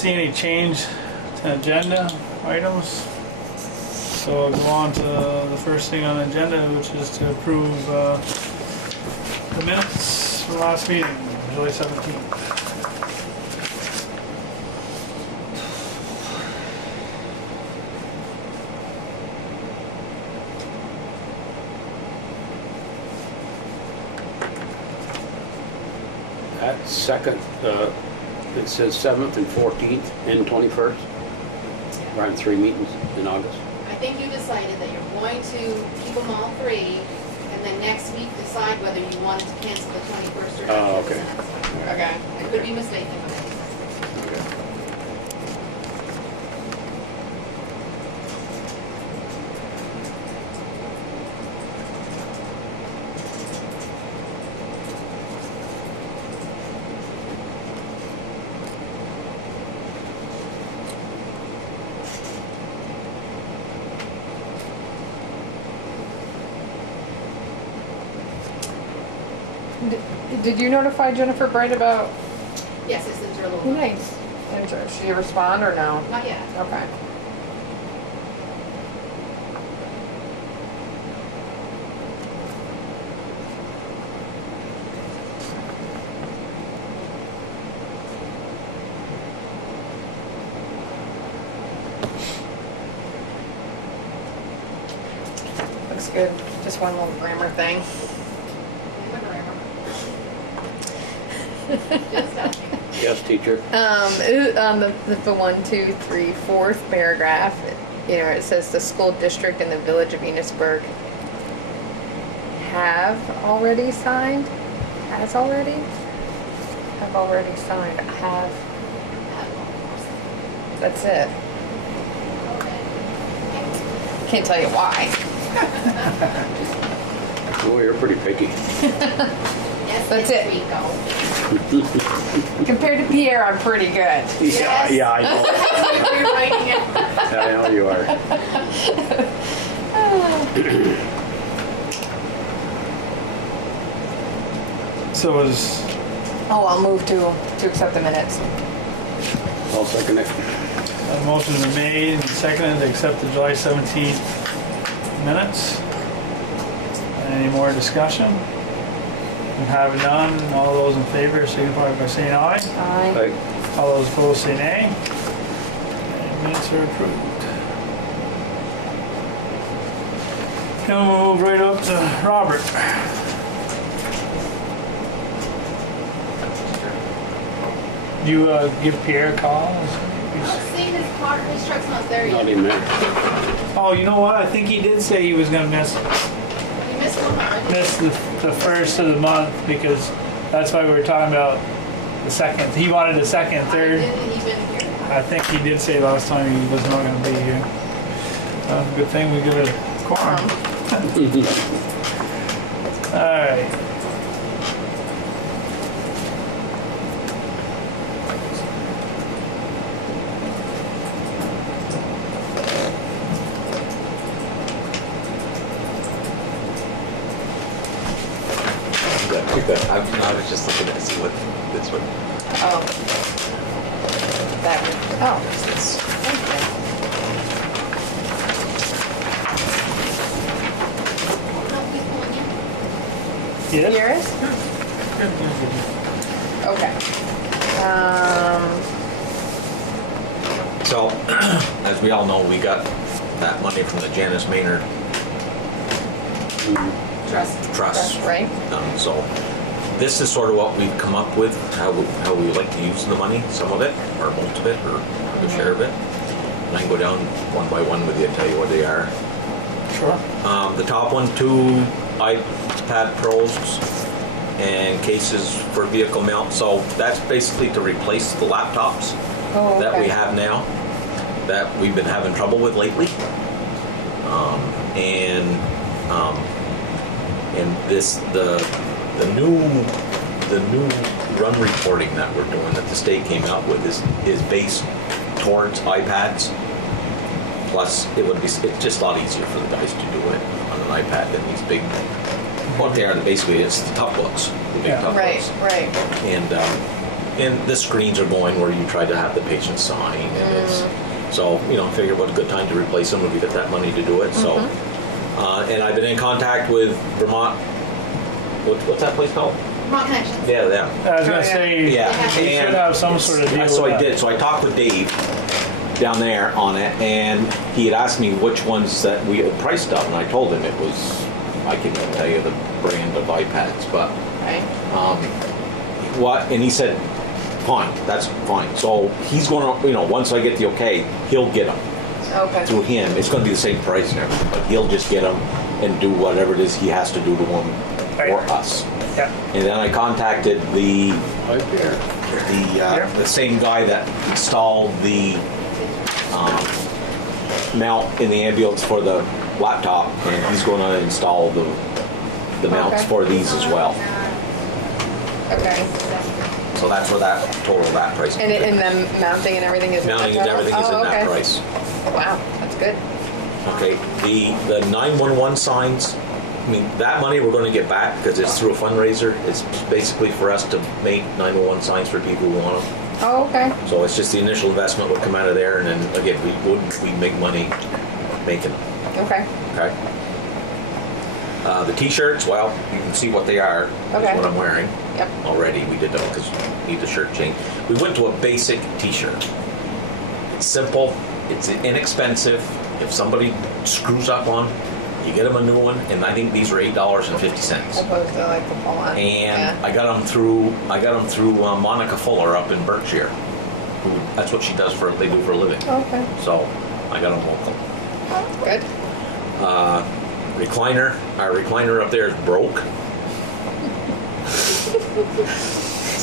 see any change to agenda items. So we'll go on to the first thing on the agenda, which is to approve the minutes from last meeting, July 17th. That second, it says 7th and 14th and 21st. We're on 3 meetings in August. I think you decided that you're going to keep them all 3, and then next week decide whether you wanted to cancel the 21st or not. Oh, okay. Okay. I could be mistaken, but I think Did you notify Jennifer Bright about? yes, I sent her a little. Nice. And did she respond or no? Not yet. Okay. Looks good. Just one little grammar thing. Just asking. Yes, teacher. On the 1, 2, 3, 4th paragraph, you know, it says the school district and the village of Enosburgh have already signed. Has already? Have already signed. Have. That's it. Can't tell you why. Oh, you're pretty picky. Yes, That's next it. week, though. Compared to Pierre, I'm pretty good. Yes. Yeah, I know. You're writing it. Yeah, I know you are. So is, Oh, I'll move to accept the minutes. I'll second it. a motion been made and seconded to accept the July 17th minutes. Any more discussion? If having none, all those in favor signify by saying aye. Aye. Like, All those opposed say nay. And minutes are approved. Now we'll move right up to Robert. You give Pierre a call? Seeing his car, his truck's not there not yet. even there. Oh, you know what? I think he did say he was gonna miss You missed one already. the first of the month because that's why we were talking about the second. He wanted the second, third. Didn't even hear that. I think he did say last time he was not gonna be here. Good thing we got a quorum. All right. Good. I was just looking to see what this one. Oh. That. Oh. It's, Nobody's pulling in. Yes? Yours? Okay. So, as we all know, we got that money from the Janice Maynard Trust. Right. So, this is sort of what we've come up with, how we like to use the money, some of it, or most of it, or a share of it. And I can go down one by one with you and tell you what they are. Sure. The top one, 2 iPad Pros and cases for vehicle mount. So that's basically to replace the laptops that we have now that we've been having trouble with lately. And this the new run reporting that we're doing that the state came out with is based towards iPads. Plus, it's just a lot easier for the guys to do it on an iPad than these big. What they are basically, it's the tough books, the big tough Right. books. Right. and the screens are going where you try to have the patient sign, and it's, so, you know, figure what a good time to replace them if you get that money to do it, so. And I've been in contact with Vermont, what's that place called? Vermont Connections. Yeah, them. I was gonna say, Yeah. we should have some sort of deal So with I that. did, so I talked with Dave down there on it, and he had asked me which ones that we had priced up, and I told him it was, I can tell you the brand of iPads, but Right. and he said, fine, that's fine. So he's gonna, you know, once I get the okay, he'll get them Okay. through him. It's gonna be the same price and everything, but he'll just get them and do whatever it is he has to do to them for Right. us. Yeah. And then I contacted the Right there. the same guy that installed the mount in the ambulance for the laptop, and he's going to install the mounts Okay. for these as well. Okay. So that's where that total of that price. And the mounting and everything is in Mounting that and total? everything is in that okay. price. Wow, that's good. Okay, the 911 signs, I mean, that money we're going to get back because it's through a fundraiser. It's basically for us to make 911 signs for people who want them. Oh, okay. So it's just the initial investment would come out of there, and then again, we make money making them. Okay. Okay. The T-shirts, well, you can see what they are. Okay. Is what I'm wearing. Yep. Already, we did that because we need the shirt change. We went to a basic T-shirt. It's simple. It's inexpensive. If somebody screws up one, you get them a new one, and I think these are $8.50. Opposed to like the full on. And I got them through Monica Fuller up in Berkshire. That's what she does they do for a living. Okay. So I got them local. Good. Our recliner up there is broke.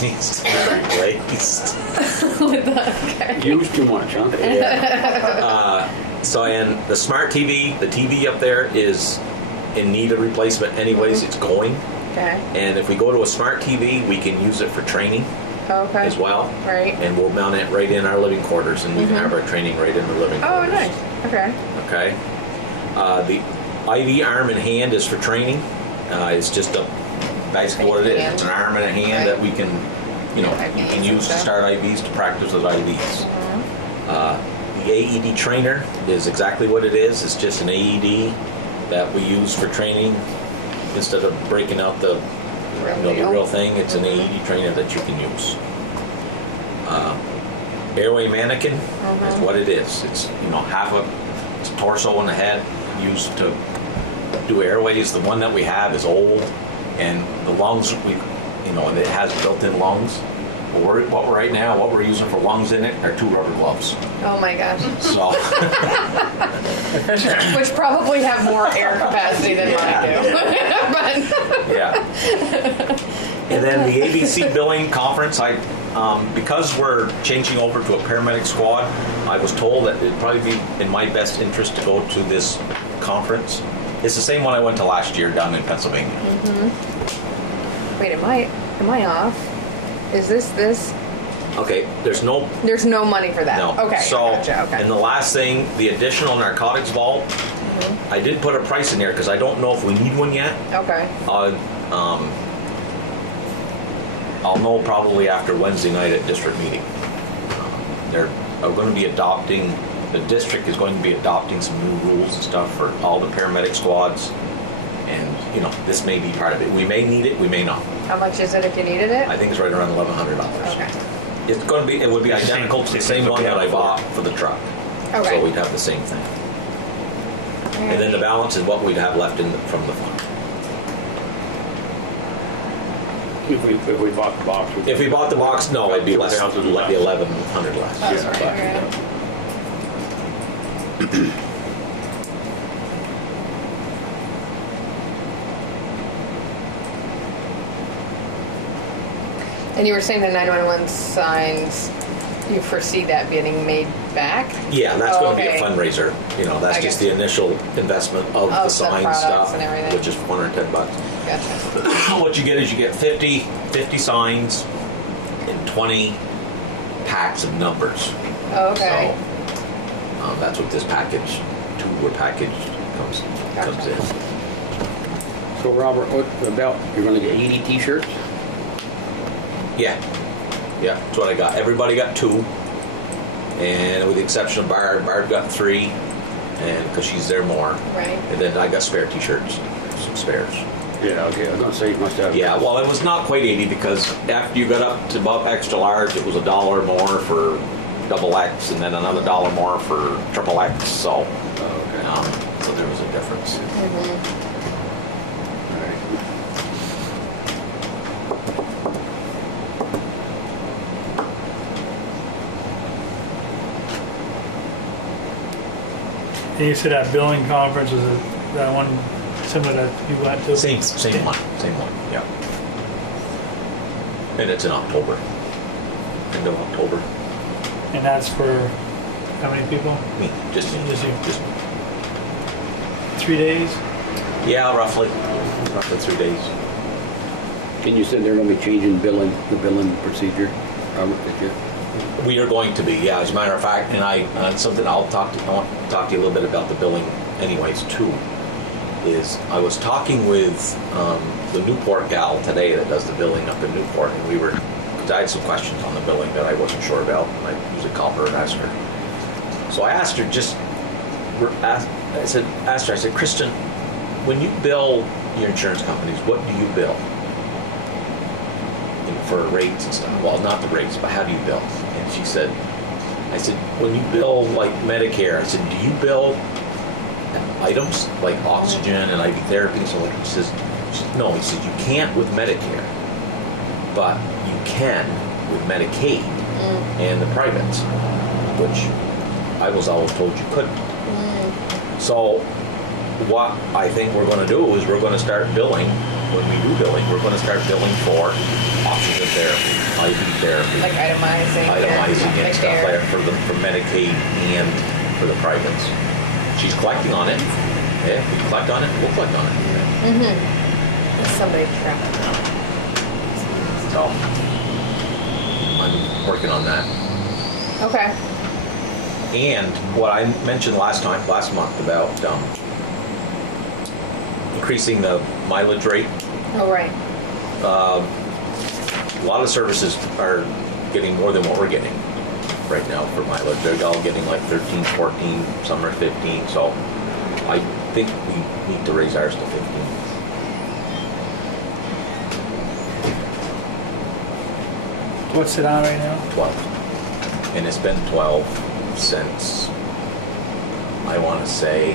Needs to be replaced. Okay. Used too much, huh? So, and the smart TV, the TV up there is in need of replacement anyways. It's going. Okay. And if we go to a smart TV, we can use it for training Okay. as well. Right. And we'll mount it right in our living quarters, and we can have our training right in the living Oh, quarters. nice. Okay. Okay. The IV arm and hand is for training. It's just basically what it is. It's an arm and a hand that we can, you IVs can and use to stuff. start IVs to practice with IVs. The AED trainer is exactly what it is. It's just an AED that we use for training instead of breaking out the real thing. It's an AED trainer that you can use. Airway mannequin is what it is. It's half a torso and a head used to do airways. The one that we have is old, and the lungs and it has built-in lungs. But what we're using for lungs in it are 2 rubber gloves. Oh my gosh. So Which probably have more air capacity than mine do. But yeah. And then the ABC billing conference, because we're changing over to a paramedic squad, I was told that it'd probably be in my best interest to go to this conference. It's the same one I went to last year down in Pennsylvania. wait, am I off? Is this? Okay, there's no money for that. no. Okay. So, Gotcha. Okay. and the last thing, the additional narcotics vault, I did put a price in there because I don't know if we need one yet. Okay. I'll know probably after Wednesday night at district meeting. They're going to be the district is going to be adopting some new rules and stuff for all the paramedic squads. And, this may be part of it. We may need it, we may not. How much is it if you needed it? I think it's right around $1,100. Okay. It would be identical to the same one that I bought for the truck. Okay. So we'd have the same thing. And then the balance is what we'd have left from the fund. If we bought the box. If we bought the box, no, it'd be less, it'd be 1,100 less. That's But, right. And you were saying the 911 signs, you foresee that getting made back? Yeah, that's going to be Okay. a fundraiser. That's I just got the initial investment of the the sign products stuff, and everything. which is $410. Gotcha. What you get is you get 50 signs and 20 packs of numbers. Okay. So that's what this package, 2 were packaged, comes Gotcha. in. So Robert, what about, you're gonna get 80 t-shirts? Yeah. Yeah, that's what I got. Everybody got 2, and with the exception of Barb got 3, and because she's there more. Right. And then I got spare T-shirts, some spares. Yeah, okay, I was gonna say you must have. Yeah, well, it was not quite 80 because after you got up to about extra large, it was $1 more for double X, and then another $1 more for triple X. So, Oh, okay. so there was a difference. All right. And you said that billing conference was that one similar that you went to? Same one, yeah. And it's in October, end of October. And that's for how many people? Me, just me, Just you. just me. 3 days? Yeah, roughly 3 days. And you said they're gonna be changing the billing procedure, Robert, did you? We are going to be, yeah. As a matter of fact, and something I want to talk to you a little bit about the billing, anyways, too. Is I was talking with the Newport gal today that does the billing up in Newport, and because I had some questions on the billing that I wasn't sure about, and I usually call her and ask her. So I asked her I said, Kristen, when you bill your insurance companies, what do you bill? For rates and stuff. Well, not the rates, but how do you bill? And she said, I said, when you bill like Medicare, I said, do you bill items like oxygen and IV therapy and so on? She says, no. He said, you can't with Medicare, but you can with Medicaid and the privates, which I was always told you couldn't. So what I think we're going to do is we're going to start billing, when we do billing, we're going to start billing for oxygen therapy, IV therapy. Like itemizing And stuff care. like that for Medicaid and for the privates. She's collecting on it. Yeah, if we collect on it, we'll collect on it. Somebody track. So, I'm working on that. Okay. And what I mentioned last month about increasing the mileage rate. Oh, right. A lot of services are getting more than what we're getting right now for mileage. They're all getting like 13, 14, some are 15. So I think we need to raise ours to 15. What's it on right now? 12. And it's been 12 since, I want to say,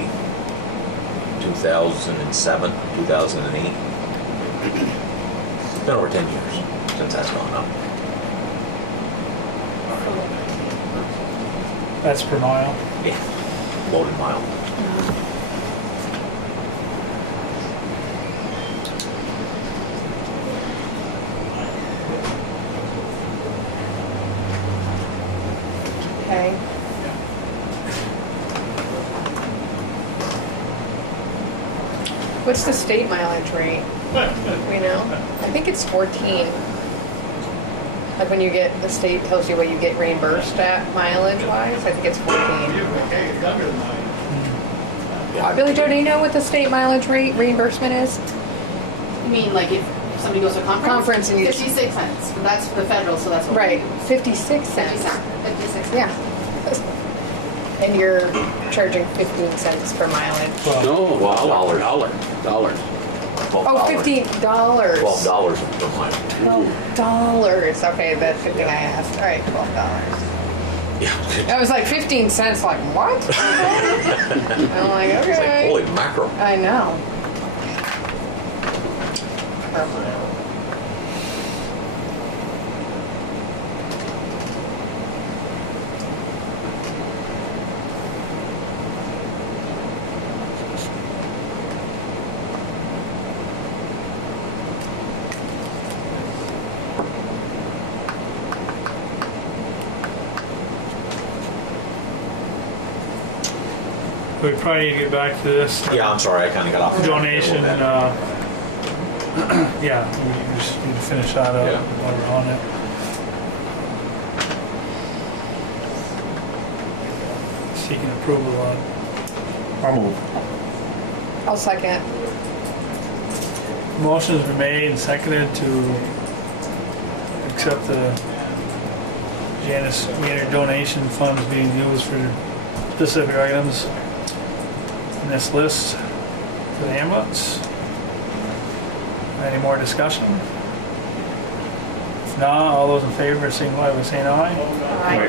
2007, 2008. It's been over 10 years since that's gone up. That's per mile. Yeah, loaded mile. Okay. What's the state mileage rate? You know? I think it's 14. Like when you get, the state tells you what you get reimbursed at mileage wise, I think it's 14. Billy Joe, do you know what the state mileage rate reimbursement is? You mean like if somebody goes to a conference? Conference and you- 56 cents. That's the federal, so that's what we Right, use. 56 50 cents. cents. 56 cents. Yeah. And you're charging 15 cents per mileage. Well, No, $12. dollars. Oh, $15. $12 per mile. $12. Okay, that's good thing I asked. All right, $12. Yeah. I was like 15 cents, like what? I'm like, It's like, okay. holy mackerel. I know. Per mile. we probably need to get back to this Yeah, I'm sorry, I kind of got off. donation. Yeah, we just need to finish that up Yeah. while we're on it. Seeking approval on. I'll move. I'll second. Motion's been made and seconded to accept the Janice, we had donation funds being used for specific items in this list for the ambulance. Any more discussion? If not, all those in favor signify by saying aye. Aye.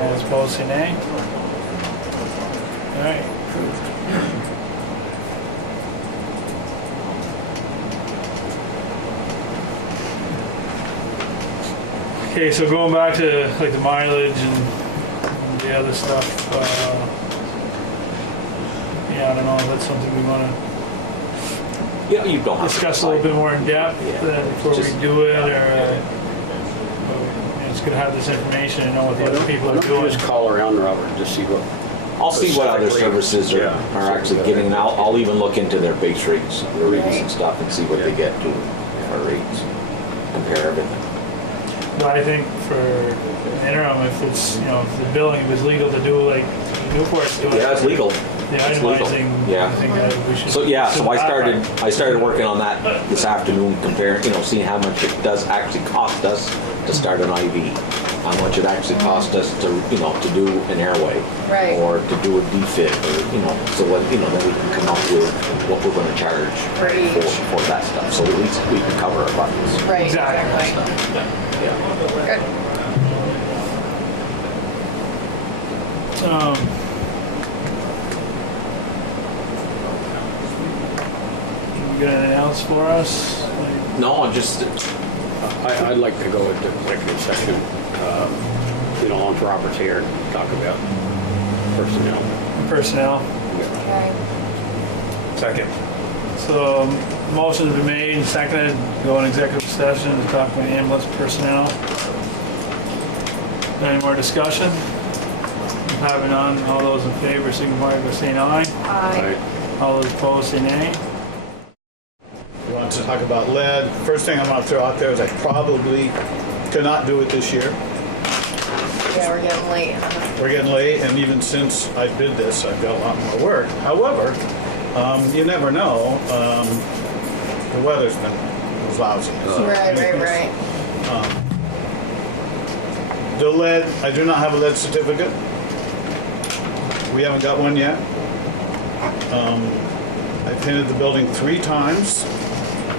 All those opposed say nay. All right, approved. Okay, so going back to like the mileage and the other stuff, yeah, I don't know if that's something we want to Yeah, you don't have to discuss a little bit more in depth Yeah. before we Just- do it, or it's good to have this information and know what the other people Why are don't you doing. just call around, Robert, just see what, I'll see what other Specifically, services yeah. are actually getting, and I'll even look into their base rates, their rates and stuff, and see what they get to our rates. Compare everything. But I think for an interim, if it's, you know, if the billing, if it's legal to do like Newport's doing. Yeah, it's legal. The It's legal. itemizing, Yeah. I think that we should. So yeah, so pursue that I started working on that this afternoon, comparing, you know, seeing how much it does actually cost us to start an IV, how much it actually costs us to, you know, to do an airway, Right. or to do a defib, or you know, so what, you know, then we can come up with what we're going to charge For each. for that stuff. So at least we can cover our buttons. Right, Exactly. exactly. Yeah. Good. You got anything else for us? Like, No, I'm just I'd like to go into executive session, you know, onto Robert's here and talk about personnel. personnel? Okay. Second. So, motion's been made and seconded, go in executive session to talk about ambulance personnel. Any more discussion? Having none, all those in favor signify by saying aye. Aye. All those opposed say nay. We want to talk about lead. First thing I'm going to throw out there is I probably cannot do it this year. Yeah, we're getting late. We're getting late, and even since I did this, I've got a lot more work. However, you never know. The weather's been lousy. Right. The lead, I do not have a lead certificate. We haven't got one yet. I painted the building 3 times.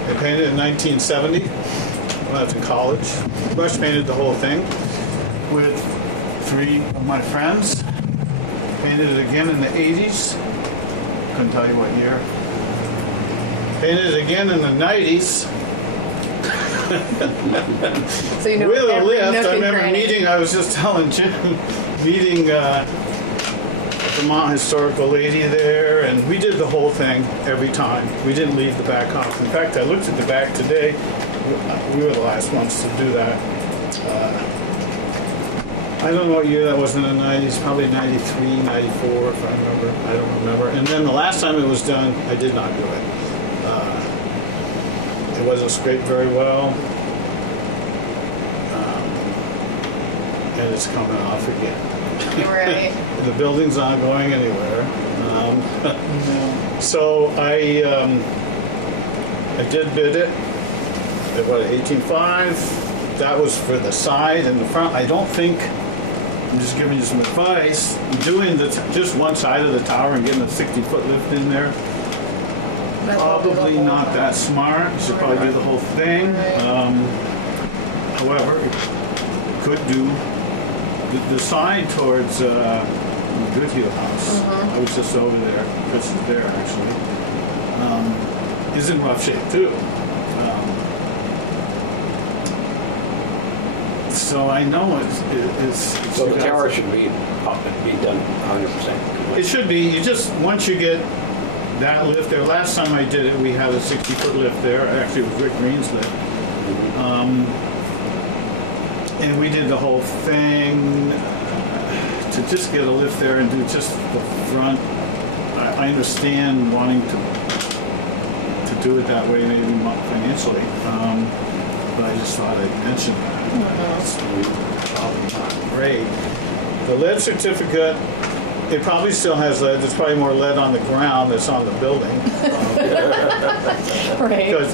I painted it in 1970 when I was in college. Brush painted the whole thing with 3 of my friends. Painted it again in the 80s. Couldn't tell you what year. Painted it again in the 90s. So you know With a every lift, nook I and remember cranny. meeting, I was just telling Jim, meeting Vermont historical lady there, and we did the whole thing every time. We didn't leave the back off. In fact, I looked at the back today. We were the last ones to do that. I don't know what year that was in the 90s, probably 93, 94, if I remember. I don't remember. And then the last time it was done, I did not do it. It wasn't scraped very well. And it's coming off again. Right. The building's not going anywhere. So I did bid it at what, 18.5. That was for the side and the front. I don't think, I'm just giving you some advice, doing just one side of the tower and getting a 60-foot lift in there, probably not that smart. You should probably do the whole thing. However, you could do the side towards the Goodhue House. I was just over there. Chris is there actually. Is in rough shape too. So I know it's So the tower should be done 100%. It should be. You just, once you get that lift there, last time I did it, we had a 60-foot lift there. Actually, it was Rick Green's lift. And we did the whole thing to just get a lift there and do just the front. I understand wanting to do it that way, maybe not financially, but I just thought I'd mention that. It's probably not great. The lead certificate, it probably still has lead. There's probably more lead on the ground that's on the building. Right. Because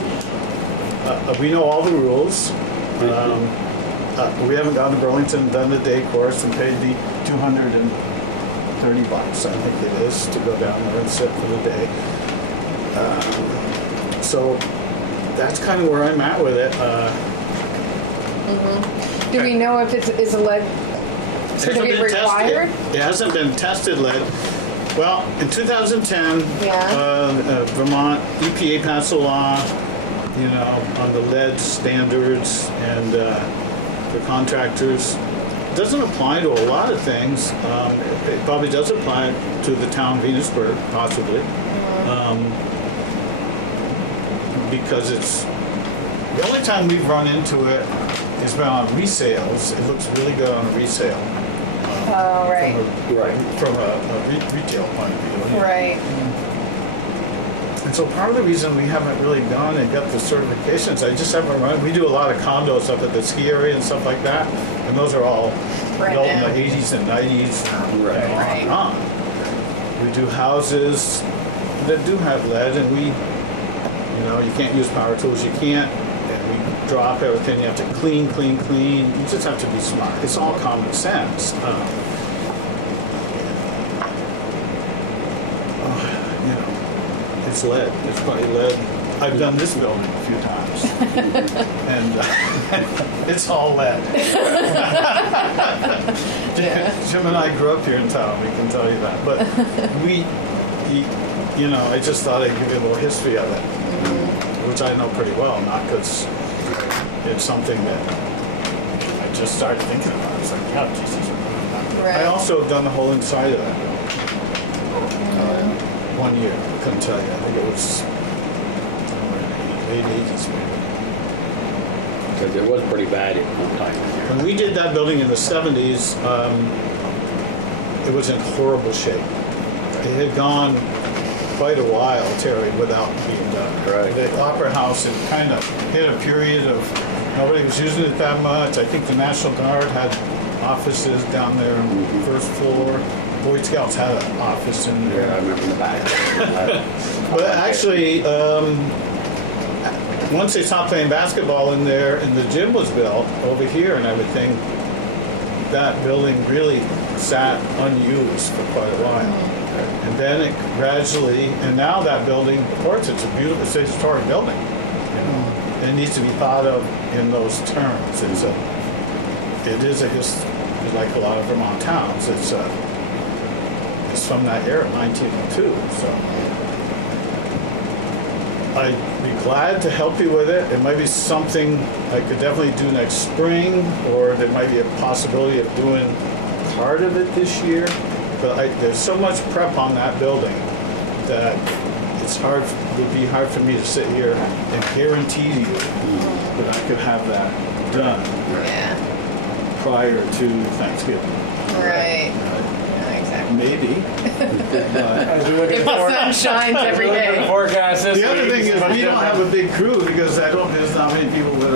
we know all the rules. We haven't gone to Burlington, done the day course, and paid the $230, I think it is, to go down there and sit for the day. So that's kind of where I'm at with it. Do we know if it's a lead certificate required? It hasn't been tested lead. Well, in 2010, Vermont EPA passed a law, you know, on the lead standards and for contractors. It doesn't apply to a lot of things. It probably does apply to the town of Enosburgh, possibly, because it's the only time we've run into it has been on resales. It looks really good on a resale. Oh, right. From a retail point of view. Right. And so part of the reason we haven't really gone and got the certifications, I just haven't run. We do a lot of condos up at the ski area and stuff like that, and those are all built in the 80s and 90s and on. We do houses that do have lead, and we, you know, you can't use power tools, you can't, and we drop everything, you have to clean. You just have to be smart. It's all common sense. You know, it's lead. It's probably lead. I've done this building a few times, and it's all lead. Jim and I grew up here in town. We can tell you that. But you know, I just thought I'd give you a little history of it, which I know pretty well, not because it's something that I just started thinking about. It's like, yeah, Jesus. Right. I also have done the whole inside of that building. 1 year, I couldn't tell you. I think it was somewhere in the late 80s maybe. Because it was pretty bad at one time. When we did that building in the 70s, it was in horrible shape. It had gone quite a while, Terry, without being done. Right. The Opera House had kind of hit a period of nobody was using it that much. I think the National Guard had offices down there on the first floor. Boy Scouts had an office in there. Yeah, I remember the back. But actually, once they stopped playing basketball in there and the gym was built over here and everything, that building really sat unused for quite a while. And then it gradually, and now that building, of course, it's a beautiful, it's a historic building. You know, it needs to be thought of in those terms. It is like a lot of Vermont towns. It's from that era, 1902. So I'd be glad to help you with it. It might be something I could definitely do next spring, or there might be a possibility of doing part of it this year. But there's so much prep on that building that it would be hard for me to sit here and guarantee to you that I could have that done prior to Thanksgiving. Right. Exactly. Maybe. As we look at If the sun shines every day. forecast this The other week, thing is it's we don't have a big crew because there's not many people that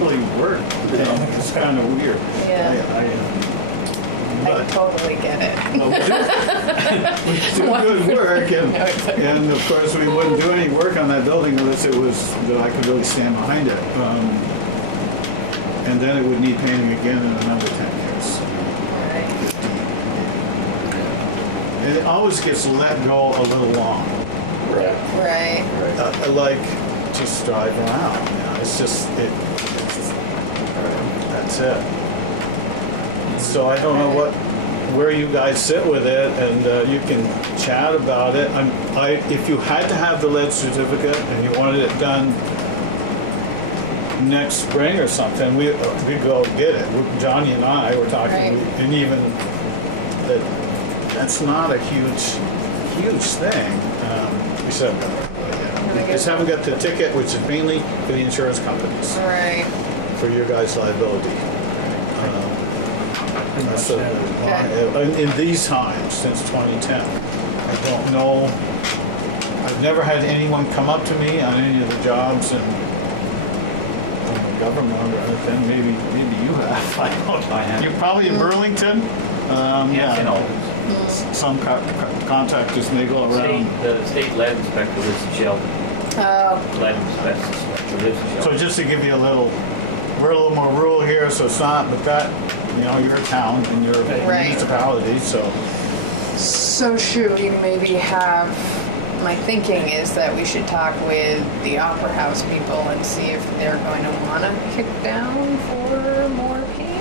really work. You know, it's kind of weird. Yeah. I totally get it. We do good work, and of course we wouldn't do any work on that building unless it was that I could really stand behind it. And then it would need painting again in another 10 years. And it always gets let go a little long. Right. I like just drive around. You know, it's just that's it. So I don't know where you guys sit with it, and you can chat about it. If you had to have the lead certificate and you wanted it done next spring or something, we'd go get it. Johnny and I were talking, and even that's not a huge thing. We said, we just haven't got the ticket, which is mainly for the insurance companies. Right. For your guys' liability. So, in these times, since 2010, I don't know. I've never had anyone come up to me on any of the jobs in the government or anything. Maybe you have. I don't know. I have. You're probably in Burlington. You know, Some contractors may go around. the state lead inspector lives in Shelton. Oh. Lead inspector lives in So Shelton. just to give you a little we're a little more rural here, so it's not, but that, you know, you're a town and you're a Right. municipality, so. So should we maybe have, my thinking is that we should talk with the Opera House people and see if they're going to want to kick down for more painting.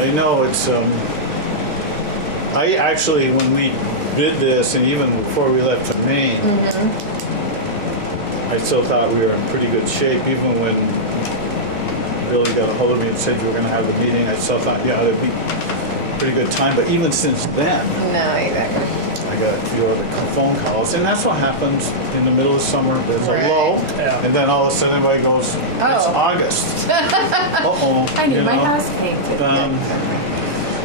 I know it's, I actually, when we did this, and even before we left to Maine, I still thought we were in pretty good shape, even when Billy got a hold of me and said you were gonna have the meeting, I still thought, yeah, it'd be a pretty good time, but even since then, No, exactly. I got a few other phone calls, and that's what happens in the middle of summer, there's Right. a lull, Yeah. and then all of a sudden everybody goes, it's Oh. August. Uh-oh. I need you my know? house painted.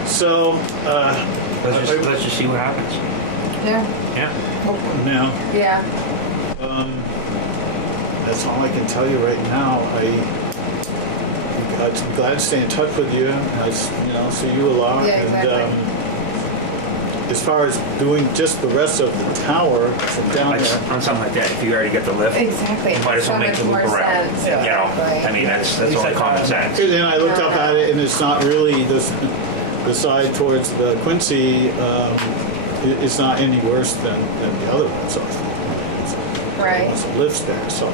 So, Let's just see what happens. Yeah. Yeah. now, Yeah. that's all I can tell you right now. I'm glad to stay in touch with you. I see you a lot. Yeah, exactly. And as far as doing just the rest of the tower from down there, On something like that, if you already get the lift, Exactly. you might as well So make much the loop more around. sense. You know, Exactly. I mean, that's only common sense. and I looked up at it, and it's not really the side towards the Quincy. It's not any worse than the other ones are. Right. Lots of lifts there, so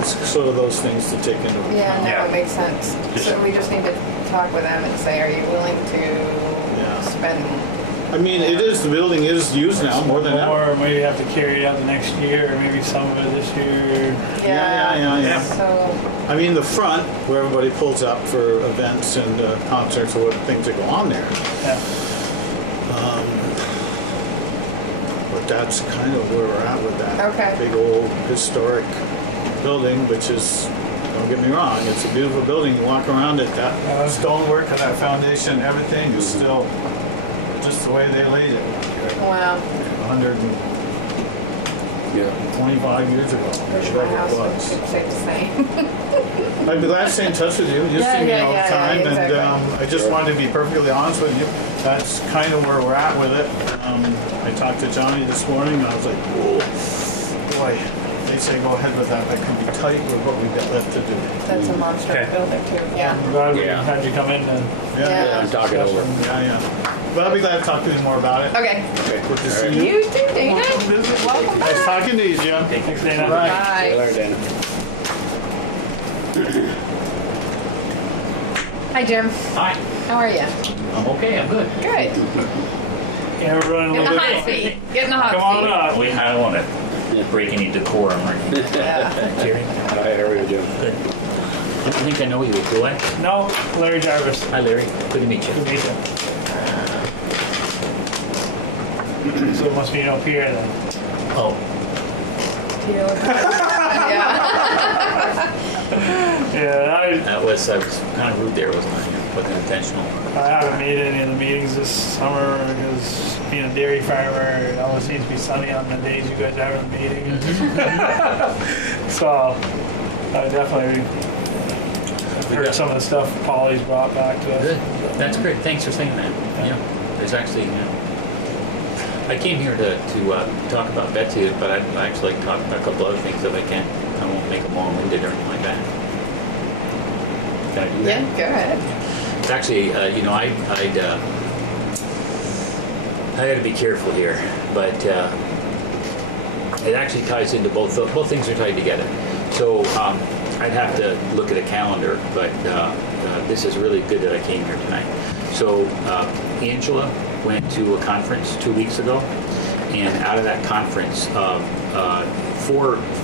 it's sort of those things to take into account. Yeah, no, Yeah. it makes sense. Just- So we just need to talk with them and say, are you willing to Yeah. spend? I mean, the building is used now more than ever. Or maybe have to carry it out the next year, or maybe some of it this year. Yeah. So, I mean, the front, where everybody pulls up for events and concerts or what things that go on there. Yeah. But that's kind of where we're at with that. Okay. Big old historic building, which is, don't get me wrong, it's a beautiful building. You walk around it, that stonework and that foundation, everything is still just the way they laid it. wow. 125 years ago. Wish my house would stay the same. I'd be glad to stay in touch with you. You Yeah, see me yeah, all the yeah, time, exactly. and I just wanted to be perfectly honest with you. That's kind of where we're at with it. I talked to Johnny this morning, and I was like, "Oh, boy, they say go ahead with that. That can be tight with what we've got left to do." That's a monster Okay. building too. Yeah. I'm glad we Yeah. had you come in and Yeah. I'm talking over. Yeah. But I'll be glad to talk to you more about it. Okay. Good to see All you. You too, Dana. Welcome Nice back. talking to you, Jim. thanks, Dana. Bye. See you Bye. later, Dana. Hi, Jim. Hi, How are you? I'm okay, I'm good. Good. Yeah, we're running a Get in the little hot bit. seat. Get in the hot Come on seat. up. I don't want to break any decorum or anything. Yeah. Jerry? Hi, how are you doing? Good. I don't think I know you, do I? No, Larry Jarvis. Hi, Larry. Good to meet you. Good to meet you. So it must be up here then. Oh, Yeah. Yeah, I was kind of rude there, wasn't I? Wasn't intentional. I haven't made any of the meetings this summer because being a dairy farmer, it always seems to be sunny on the days you guys have the meeting. So I definitely heard some of the stuff Polly's brought back to us. Good. That's great. Thanks for saying that. Yeah. There's actually, I came here to talk about Betsy, but I'd actually like to talk about a couple other things if I can. I won't make them long-winded or anything like that. Can I do that? Yeah, go ahead. It's actually, I got to be careful here, but it actually ties into both things are tied together. So I'd have to look at a calendar, but this is really good that I came here tonight. So Angela went to a conference 2 weeks ago, and out of that conference, 4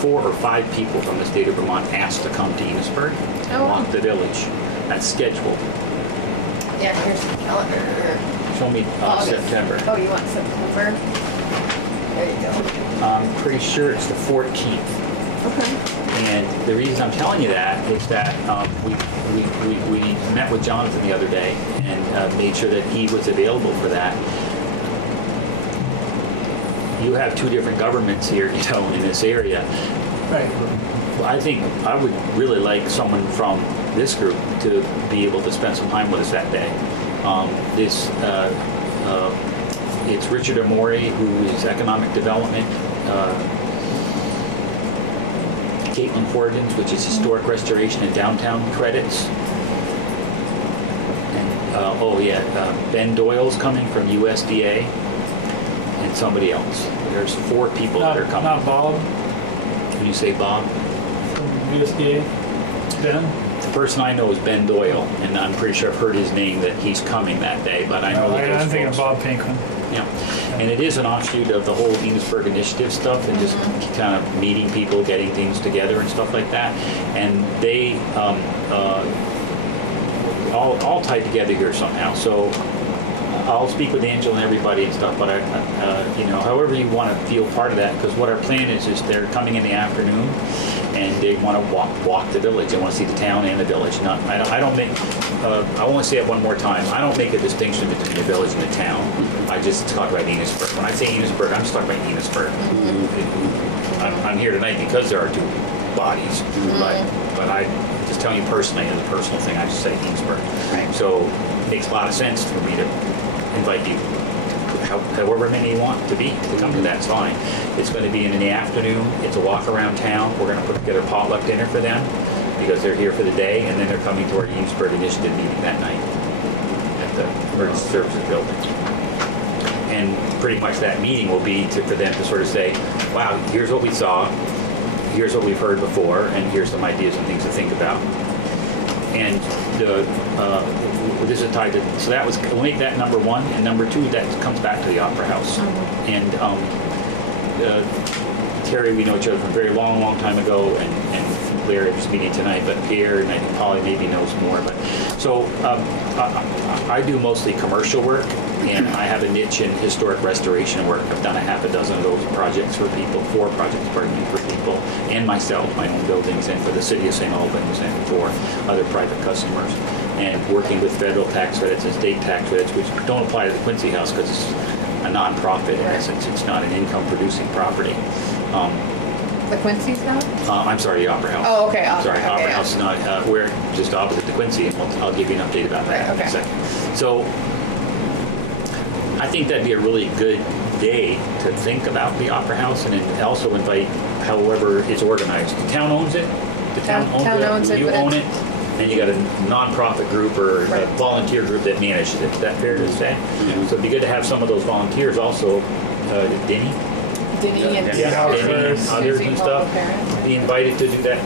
or 5 people from the state of Vermont asked to come to Enosburgh and Oh. walk the village. That's scheduled. Yeah, here's the calendar. Show me August. September. Oh, you want September? There you go. I'm pretty sure it's the 14th. Okay. And the reason I'm telling you that is that we met with Jonathan the other day and made sure that he was available for that. You have 2 different governments here, in this area. Right. I think I would really like someone from this group to be able to spend some time with us that day. It's Richard Amori, who is economic development. Caitlin Horgan's, which is historic restoration and downtown credits. And Ben Doyle's coming from USDA, and somebody else. There's 4 people that are coming. Not Bob When you say Bob, from USDA. Ben. the person I know is Ben Doyle, and I'm pretty sure I've heard his name that he's coming that day. But I know that I'm those thinking of folks- Bob Pinkman. Yeah, and it is an offshoot of the whole Enosburgh initiative stuff, and just kind of meeting people, getting things together and stuff like that. And they all tied together here somehow. So I'll speak with Angela and everybody and stuff, but however you want to feel part of that, because what our plan is they're coming in the afternoon, and they want to walk the village. They want to see the town and the village. I don't make. I want to say it one more time. I don't make a distinction between the village and the town. I just talk about Enosburgh. When I say Enosburgh, I'm just talking about Enosburgh. I'm here tonight because there are 2 bodies, but I just telling you personally, as a personal thing, I just say Enosburgh. Right. So it makes a lot of sense for me to invite you, however many you want to come to that. It's fine. It's going to be in the afternoon. It's a walk around town. We're going to put together a potluck dinner for them because they're here for the day, and then they're coming to our Enosburgh initiative meeting that night at the emergency services building. And pretty much that meeting will be for them to sort of say, wow, here's what we saw, here's what we've heard before, and here's some ideas and things to think about. And this is tied to, so that was, we'll make that number 1, and number 2, that comes back to the Opera House. And Terry, we know each other from a very long time ago, and Larry, just meeting tonight, but Pierre, and I think Polly maybe knows more. But so I do mostly commercial work, and I have a niche in historic restoration work. I've done a half a dozen of those projects for people, 4 projects, pardon me, for people, and myself, my own buildings, and for the city of St. Albans, and for other private customers, and working with federal tax credits and state tax credits, which don't apply to the Quincy House because it's a nonprofit in essence. It's not an income-producing property. The Quincy's not? I'm sorry, the Opera House. Oh, okay. Sorry, Okay, Opera yeah. House is not, we're just opposite the Quincy, and I'll give you an update about that Right, in a okay. second. So, I think that'd be a really good day to think about the Opera House, and then also invite however it's organized. The town owns it, the town owns it, you but own it, it's- and you got a nonprofit group or a Right. volunteer group that manages it. Is that fair to say? So it'd be good to have some of those volunteers also, Denny? Denny and Yeah, Denny, Denny and others Susie and Paul stuff, Parent. be invited to do that.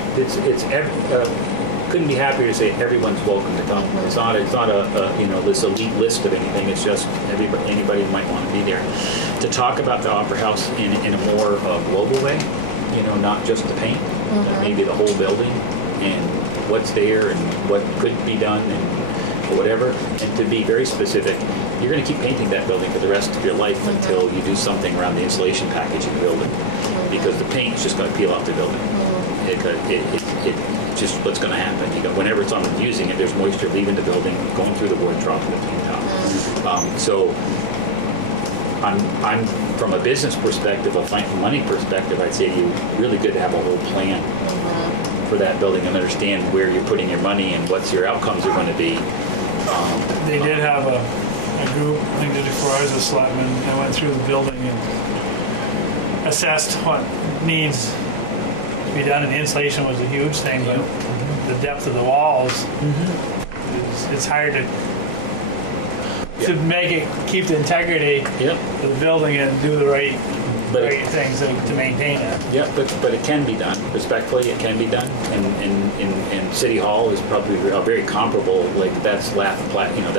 Couldn't be happier to say everyone's welcome to come. It's not this elite list of anything. It's just anybody who might want to be there to talk about the Opera House in a more global way. Not just the paint, but maybe the whole building and what's there and what could be done and whatever. And to be very specific, you're going to keep painting that building for the rest of your life until you do something around the insulation package in the building, because the paint is just going to peel off the building. It's just what's going to happen. Whenever someone's using it, there's moisture leaving the building, going through the wood, dropping the paint out. So I'm from a business perspective, a money perspective, I'd say to you, really good to have a whole plan for that building and understand where you're putting your money and what your outcomes are going to be. They did have a group, I think before I was a selectman, that went through the building and assessed what needs to be done, and the insulation was a huge thing, but the depth of the walls, it's hard to make it, keep the integrity of the building and do the right things to maintain it. Yeah, but it can be done. Respectfully, it can be done. And City Hall is probably very comparable. Like that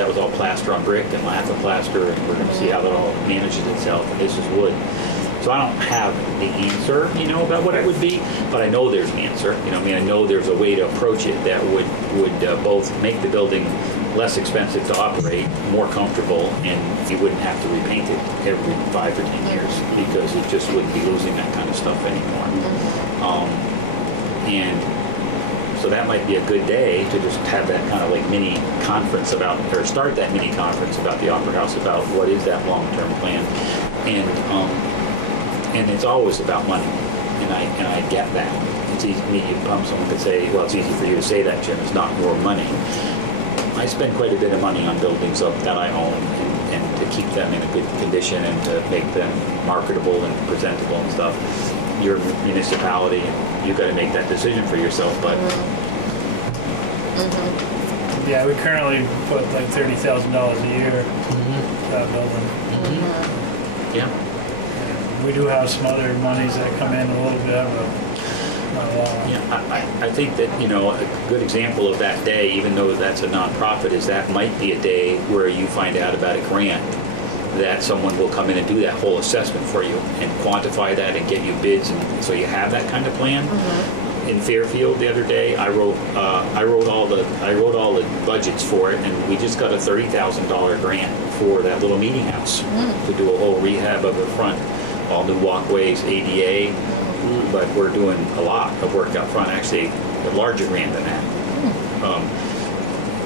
was all plaster on brick and lath and plaster, and we're going to see how that all manages itself. And this is wood. So I don't have the answer, about what it would be, but I know there's an answer. I know there's a way to approach it that would both make the building less expensive to operate, more comfortable, and you wouldn't have to repaint it every 5 or 10 years because it just wouldn't be losing that kind of stuff anymore. And so that might be a good day to just have that kind of like mini conference or start that mini conference about the Opera House, about what is that long-term plan. And it's always about money, and I get that. It's easy for me, someone could say, well, it's easy for you to say that, Jim, it's not more money. I spend quite a bit of money on buildings that I own and to keep them in a good condition and to make them marketable and presentable and stuff. your municipality, you got to make that decision for yourself. But Yeah, we currently put like $30,000 a year to that building. yeah. We do have some other monies that come in a little bit, but not a lot. Yeah, I think that, a good example of that day, even though that's a nonprofit, is that might be a day where you find out about a grant that someone will come in and do that whole assessment for you and quantify that and get you bids, and so you have that kind of plan. In Fairfield the other day, I wrote all the budgets for it, and we just got a $30,000 grant for that little meeting house to do a whole rehab of the front. All new walkways, ADA, but we're doing a lot of work up front, actually a larger grant than that.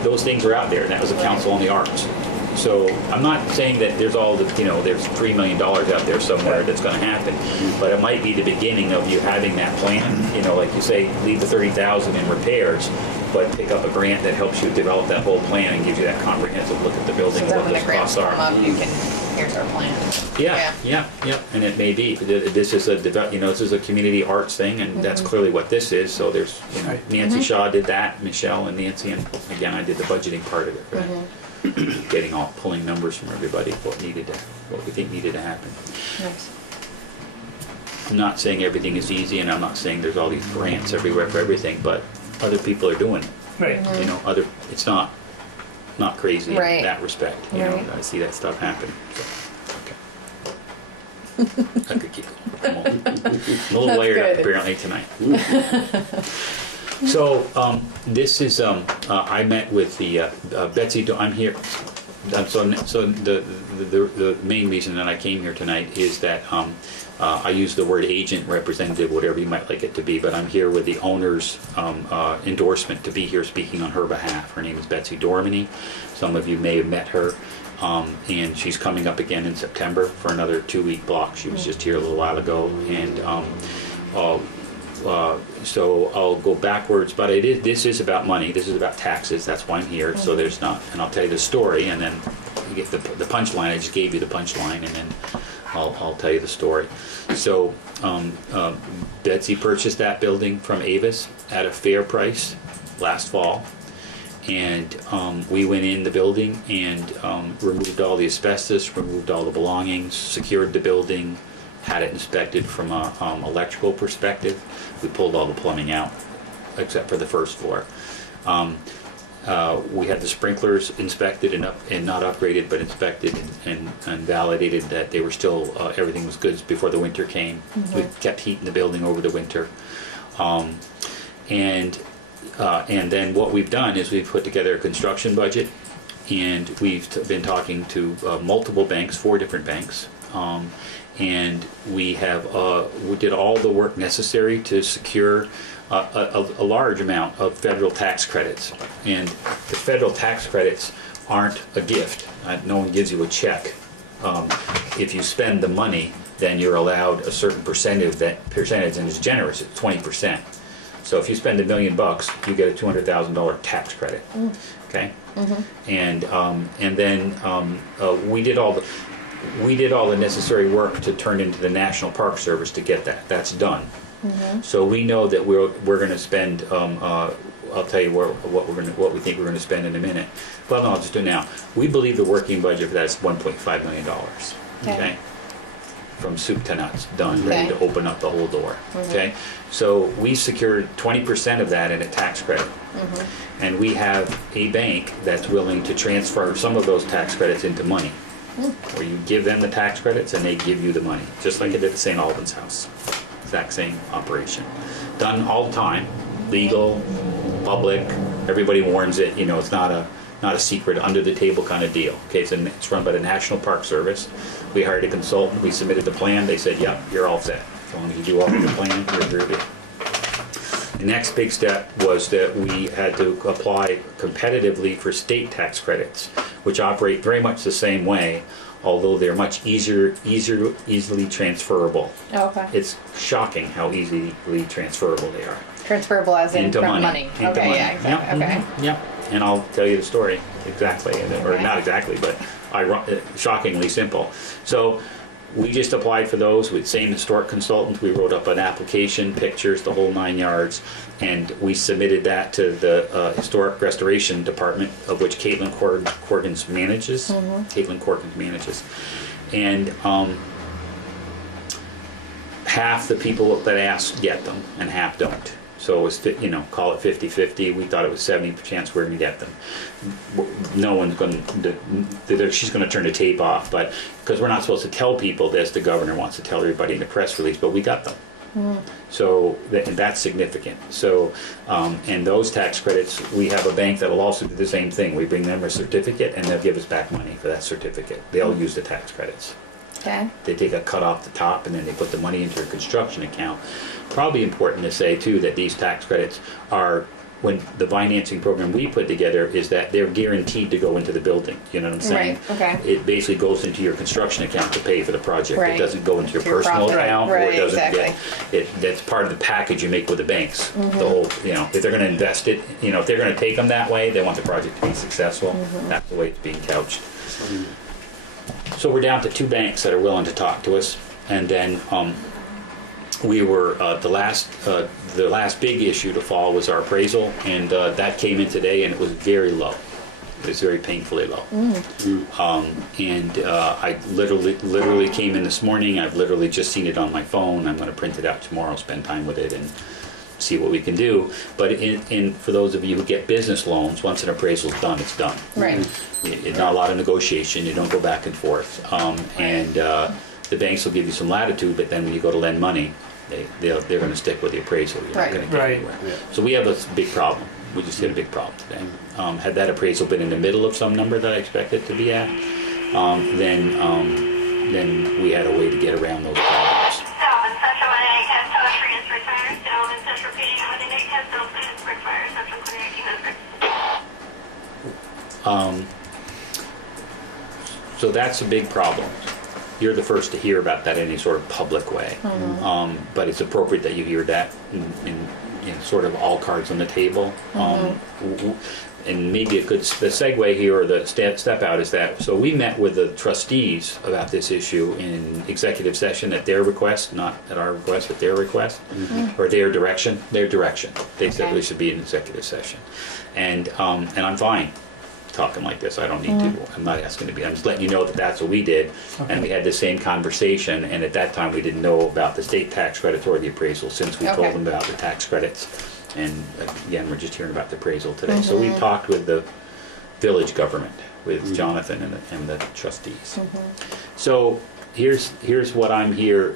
Those things are out there, and that was a Council on the Arts. So I'm not saying that there's there's $3 million out there somewhere that's going to happen, but it might be the beginning of you having that plan. Like you say, leave the $30,000 in repairs, but pick up a grant that helps you develop that whole plan and gives you that comprehensive look at the building So and then what when the those grants costs come are. up, you can, here's our plan. Yeah. And it may be this is this is a community arts thing, and that's clearly what this is. So there's Nancy Shaw did that, Michelle and Nancy, and again I did the budgeting part of it, right? Pulling numbers from everybody, what we think needed to happen. Nice. I'm not saying everything is easy, and I'm not saying there's all these grants everywhere for everything, but other people are doing it. Right. It's not crazy Right. in that respect. Right. I see that stuff happening. So, okay. I could keep going. I'm a little layered up good. apparently tonight. So this is I met with the Betsy. I'm here. So the main reason that I came here tonight is that I use the word agent, representative, whatever you might like it to be, but I'm here with the owner's endorsement to be here speaking on her behalf. Her name is Betsy Dormany. Some of you may have met her, and she's coming up again in September for another 2-week block. She was just here a little while ago, and so I'll go backwards, but this is about money. This is about taxes. That's why I'm here. So there's not, and I'll tell you the story, and then you get the punchline. I just gave you the punchline, and then I'll tell you the story. So Betsy purchased that building from Avis at a fair price last fall, and we went in the building and removed all the asbestos, removed all the belongings, secured the building, had it inspected from a electrical perspective. We pulled all the plumbing out, except for the first floor. We had the sprinklers inspected and not upgraded, but inspected and validated that they were still, everything was good before the winter came. We kept heat in the building over the winter. And then what we've done is we've put together a construction budget, and we've been talking to multiple banks, 4 different banks. And we did all the work necessary to secure a large amount of federal tax credits. And the federal tax credits aren't a gift. No one gives you a check. If you spend the money, then you're allowed a certain percentage, and it's generous, it's 20%. So if you spend $1 million, you get a $200,000 tax credit. Okay? And then we did all the necessary work to turn into the National Park Service to get that. That's done. So we know that we're going to spend. I'll tell you what we think we're going to spend in a minute. Well, no, I'll just do it now. We believe the working budget for that is $1.5 million. Okay. From soup to nuts, done, ready to open up the whole door. Okay. So we secured 20% of that in a tax credit, and we have a bank that's willing to transfer some of those tax credits into money. Where you give them the tax credits and they give you the money, just like it did at St. Albans House. Exact same operation. Done all the time, legal, public, everybody warns it, it's not a secret, under the table kind of deal. Okay, it's run by the National Park Service. We hired a consultant, we submitted the plan, they said, yep, you're all set. As long as you do all your plan, you're good. The next big step was that we had to apply competitively for state tax credits, which operate very much the same way, although they're much easily transferable. Okay. It's shocking how easily transferable they are. Transferable as in Into from money. Into Okay, money. yeah, exactly. Yep. Okay. Yep. And I'll tell you the story exactly, or not exactly, but shockingly simple. So we just applied for those with same historic consultant. We wrote up an application, pictures, the whole 9 yards, and we submitted that to the Historic Restoration Department, of which Caitlin Corgans manages. Caitlin Corgans manages. And half the people that ask get them, and half don't. So it was, you know, call it 50-50. We thought it was 70% chance we're going to get them. No one's going to, she's going to turn the tape off, but because we're not supposed to tell people this, the governor wants to tell everybody in the press release, but we got them. So and that's significant. So, and those tax credits, we have a bank that will also do the same thing. We bring them a certificate and they'll give us back money for that certificate. They'll use the tax credits. Okay. They take a cut off the top and then they put the money into your construction account. Probably important to say too that these tax credits are, when the financing program we put together is that they're guaranteed to go into the building. You know what I'm saying? Right, okay. It basically goes into your construction account to pay for the project. Right. It doesn't go into your To your personal profit. account, or Right, it doesn't exactly. get, that's part of the package you make with the banks. The whole, you know, if they're gonna invest it, you know, if they're gonna take them that way, they want the project to be successful. That's the way it's being couched. So we're down to 2 banks that are willing to talk to us, and then we were the last big issue to fall was our appraisal, and that came in today, and it was very low. It was very painfully low. I literally came in this morning. I've literally just seen it on my phone. I'm going to print it out tomorrow, spend time with it, and see what we can do. But for those of you who get business loans, once an appraisal's done, it's done. Right. It's not a lot of negotiation. You don't go back and forth. The banks will give you some latitude, but then when you go to lend money, they're going to stick with the appraisal. You're Right. not going to get Right. anywhere. So we have a big problem. We just hit a big problem today. Had that appraisal been in the middle of some number that I expected to be at, then we had a way to get around those problems. Gentlemen, Central 1A, Central 3 is returned. Gentlemen, Central PD, 1A, Central 3 is required. Central 2018 is So that's a big problem. You're the first to hear about that in any sort of public way. But it's appropriate that you hear that in sort of all cards on the table. And maybe a good segue here, or the step out, is that, so we met with the trustees about this issue in executive session at their request, not at our request, but their request, or their direction. They said Okay. we should be in executive session. And I'm fine talking like this. I don't need to. I'm not asking to be. I'm just letting you know that that's what we did. And we had the same conversation, and at that time we didn't know about the state tax credits or the appraisal, since we Okay. told them about the tax credits. And again, we're just hearing about the appraisal today. So we talked with the village government, with Jonathan and the trustees. So here's what I'm here,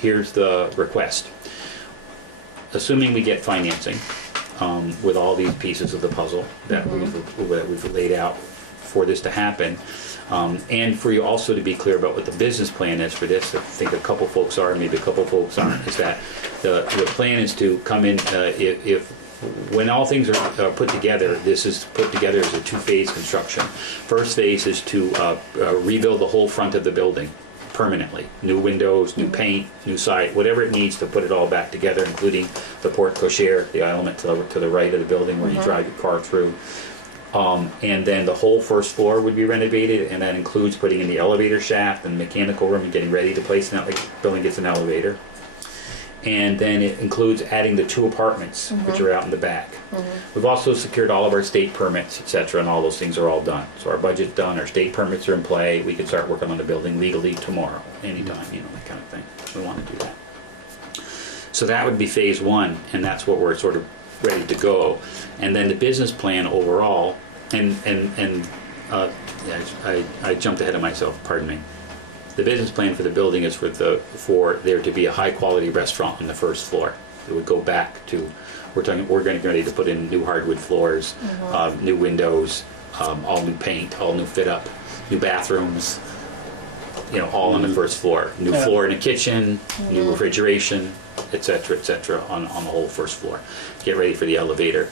here's the request. Assuming we get financing, with all these pieces of the puzzle that we've laid out for this to happen, and for you also to be clear about what the business plan is for this. I think a couple folks are, maybe a couple folks aren't. Is that the plan is to come in if when all things are put together. This is put together as a 2-phase construction. First phase is to rebuild the whole front of the building permanently. New windows, new paint, new side, whatever it needs to put it all back together, including the porte cochere, the element to the right of the building where you drive your car through. And then the whole first floor would be renovated, and that includes putting in the elevator shaft and mechanical room and getting ready to place the building gets an elevator. And then it includes adding the 2 apartments, which are out in the back. We've also secured all of our state permits, etc., and all those things are all done. So our budget's done, our state permits are in play. We can start working on the building legally tomorrow, anytime, that kind of thing. We want to do that. So that would be phase 1, and that's what we're sort of ready to go. And then the business plan overall, I jumped ahead of myself, pardon me. The business plan for the building is for there to be a high quality restaurant on the first floor. It would go back to, we're going to get ready to put in new hardwood floors, new windows, all new paint, all new fit up, new bathrooms, all on the first floor. New floor in the kitchen, new refrigeration, et cetera, on the whole first floor. Get ready for the elevator.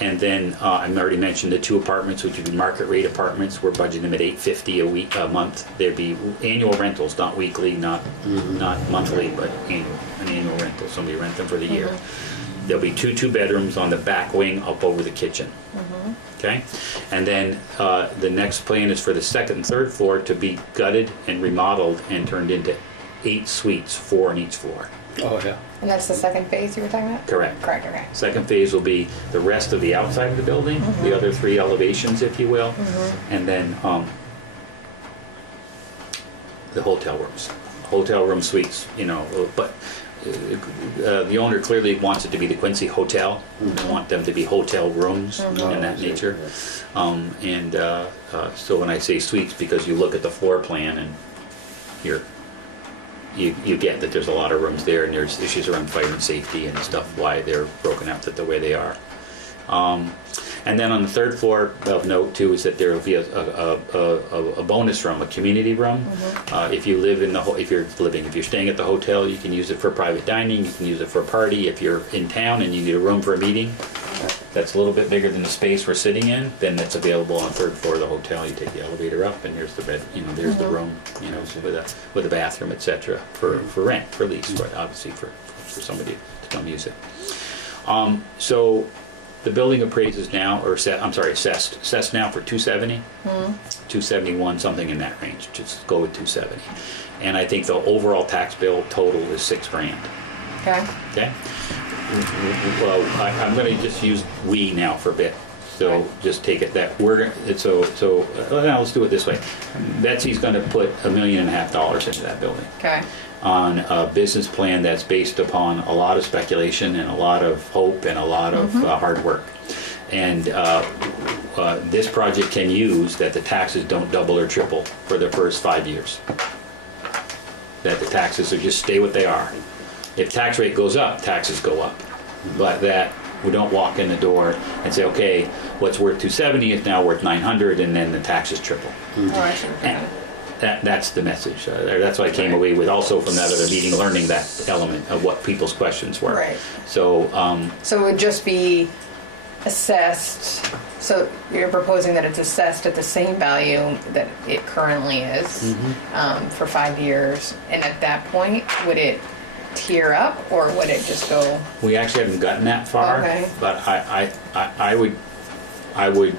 And then I already mentioned the 2 apartments, which would be market rate apartments. We're budgeting them at $850 a month. There'd be annual rentals, not weekly, not monthly, but an annual rental. Somebody rent them for the year. there'll be two bedrooms on the back wing up over the kitchen. Okay? And then the next plan is for the second and third floor to be gutted and remodeled and turned into 8 suites, 4 on each floor. Oh, yeah. And that's the second phase you were talking about? Correct. Correct, okay. Second phase will be the rest of the outside of the building, the other 3 elevations, if you will, and then the hotel rooms. Hotel room suites, you know, but the owner clearly wants it to be the Quincy Hotel. They want them to be hotel rooms in that nature. So when I say suites, because you look at the floor plan and you get that there's a lot of rooms there, and there's issues around fire and safety and stuff, why they're broken out the way they are. And then on the third floor of note too is that there will be a bonus room, a community room. If you live in if you're staying at the hotel, you can use it for private dining. You can use it for a party. If you're in town and you need a room for a meeting, that's a little bit bigger than the space we're sitting in, then that's available on the third floor of the hotel. You take the elevator up, and there's the bed. You know, there's the room. You know, with a bathroom, etc. For rent, for lease, but obviously for somebody to come use it. So. The building appraises now, or assessed now for 270, 271, something in that range. Just go with 270. And I think the overall tax bill total is $6,000. Okay. Okay? Well, I'm going to just use we now for a bit. So just take it that we're, now let's do it this way. Betsy's going to put $1.5 million into that building. Okay. On a business plan that's based upon a lot of speculation and a lot of hope and a lot of hard work. And this project can use that the taxes don't double or triple for the first 5 years. That the taxes are just stay what they are. If tax rate goes up, taxes go up. But that we don't walk in the door and say, okay, what's worth 270 is now worth 900, and then the taxes triple. Oh, I see. And that's the message. That's what I came away with also from that other meeting, learning that element of what people's questions were. Right. So, So it would just be assessed, so you're proposing that it's assessed at the same value that it currently is for 5 years, and at that point, would it tier up, or would it just go? we actually haven't gotten that far, Okay. but I would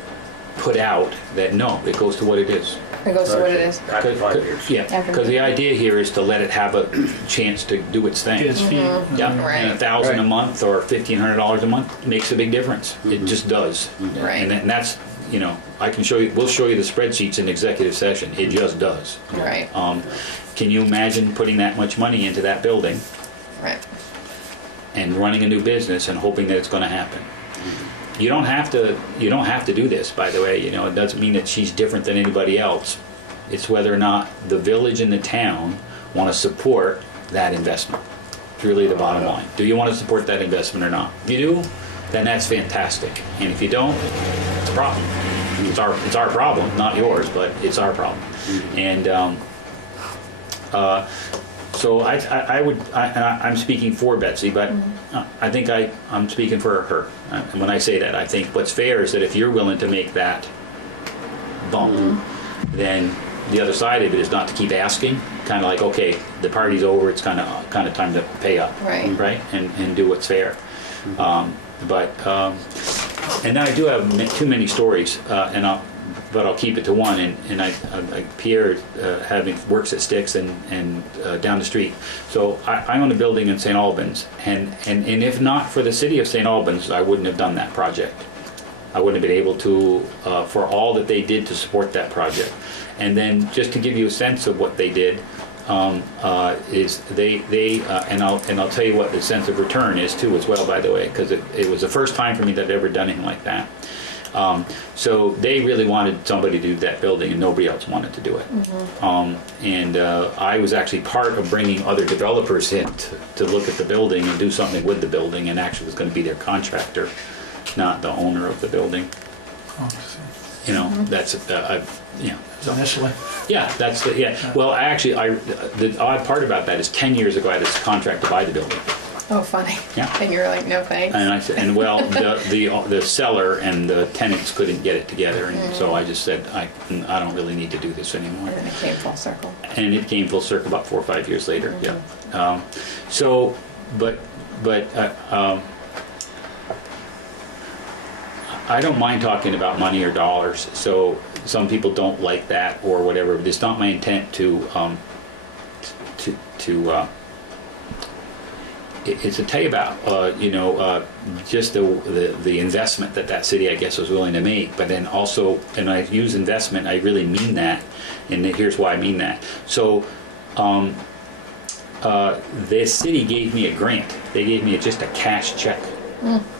put out that no, it goes to what it is. It goes to what it is? After 5 years. Yeah, After because the idea here is to let it have a chance to do its thing. Get its feet. Yeah, Right. and $1,000 a month or $1,500 a month makes a big difference. It just does. Right. And that's, you know, I can show you. We'll show you the spreadsheets in executive session. It just does. Right. Can you imagine putting that much money into that building Right. and running a new business and hoping that it's going to happen? You don't have to. You don't have to do this, by the way. You know, it doesn't mean that she's different than anybody else. It's whether or not the village and the town want to support that investment. It's really the bottom line. Do you want to support that investment or not? If you do, then that's fantastic. And if you don't, it's a problem. It's our problem, not yours, but it's our problem. And so I'm speaking for Betsy, but I think I'm speaking for her. And when I say that, I think what's fair is that if you're willing to make that bump, then the other side of it is not to keep asking. Kind of like, okay, the party's over. It's kind of time to pay up, Right. and do what's fair. And then I do have too many stories, but I'll keep it to one. And Pierre works at Sticks and down the street. So I own a building in St. Albans, and if not for the city of St. Albans, I wouldn't have done that project. I wouldn't have been able to, for all that they did to support that project. And then just to give you a sense of what they did, is and I'll tell you what the sense of return is too as well, by the way, because it was the first time for me that I'd ever done anything like that. So they really wanted somebody to do that building, and nobody else wanted to do it. I was actually part of bringing other developers in to look at the building and do something with the building, and actually was going to be their contractor, not the owner of the building. You know, that's so. Initially. Yeah, that's the, yeah. Well, the odd part about that is 10 years ago I had this contract to buy the building. Oh, funny. Yeah. And you were like, no thanks. And I said, the seller and the tenants couldn't get it together, and so I just said, I don't really need to do this anymore. And then it came full circle. And it came full circle about 4 or 5 years later. Yeah. I don't mind talking about money or dollars. So some people don't like that or whatever, but it's not my intent it's to tell you about, just the investment that city, I guess, was willing to make. But then also, and I use investment, I really mean that, and here's why I mean that. So, the city gave me a grant. They gave me just a cash check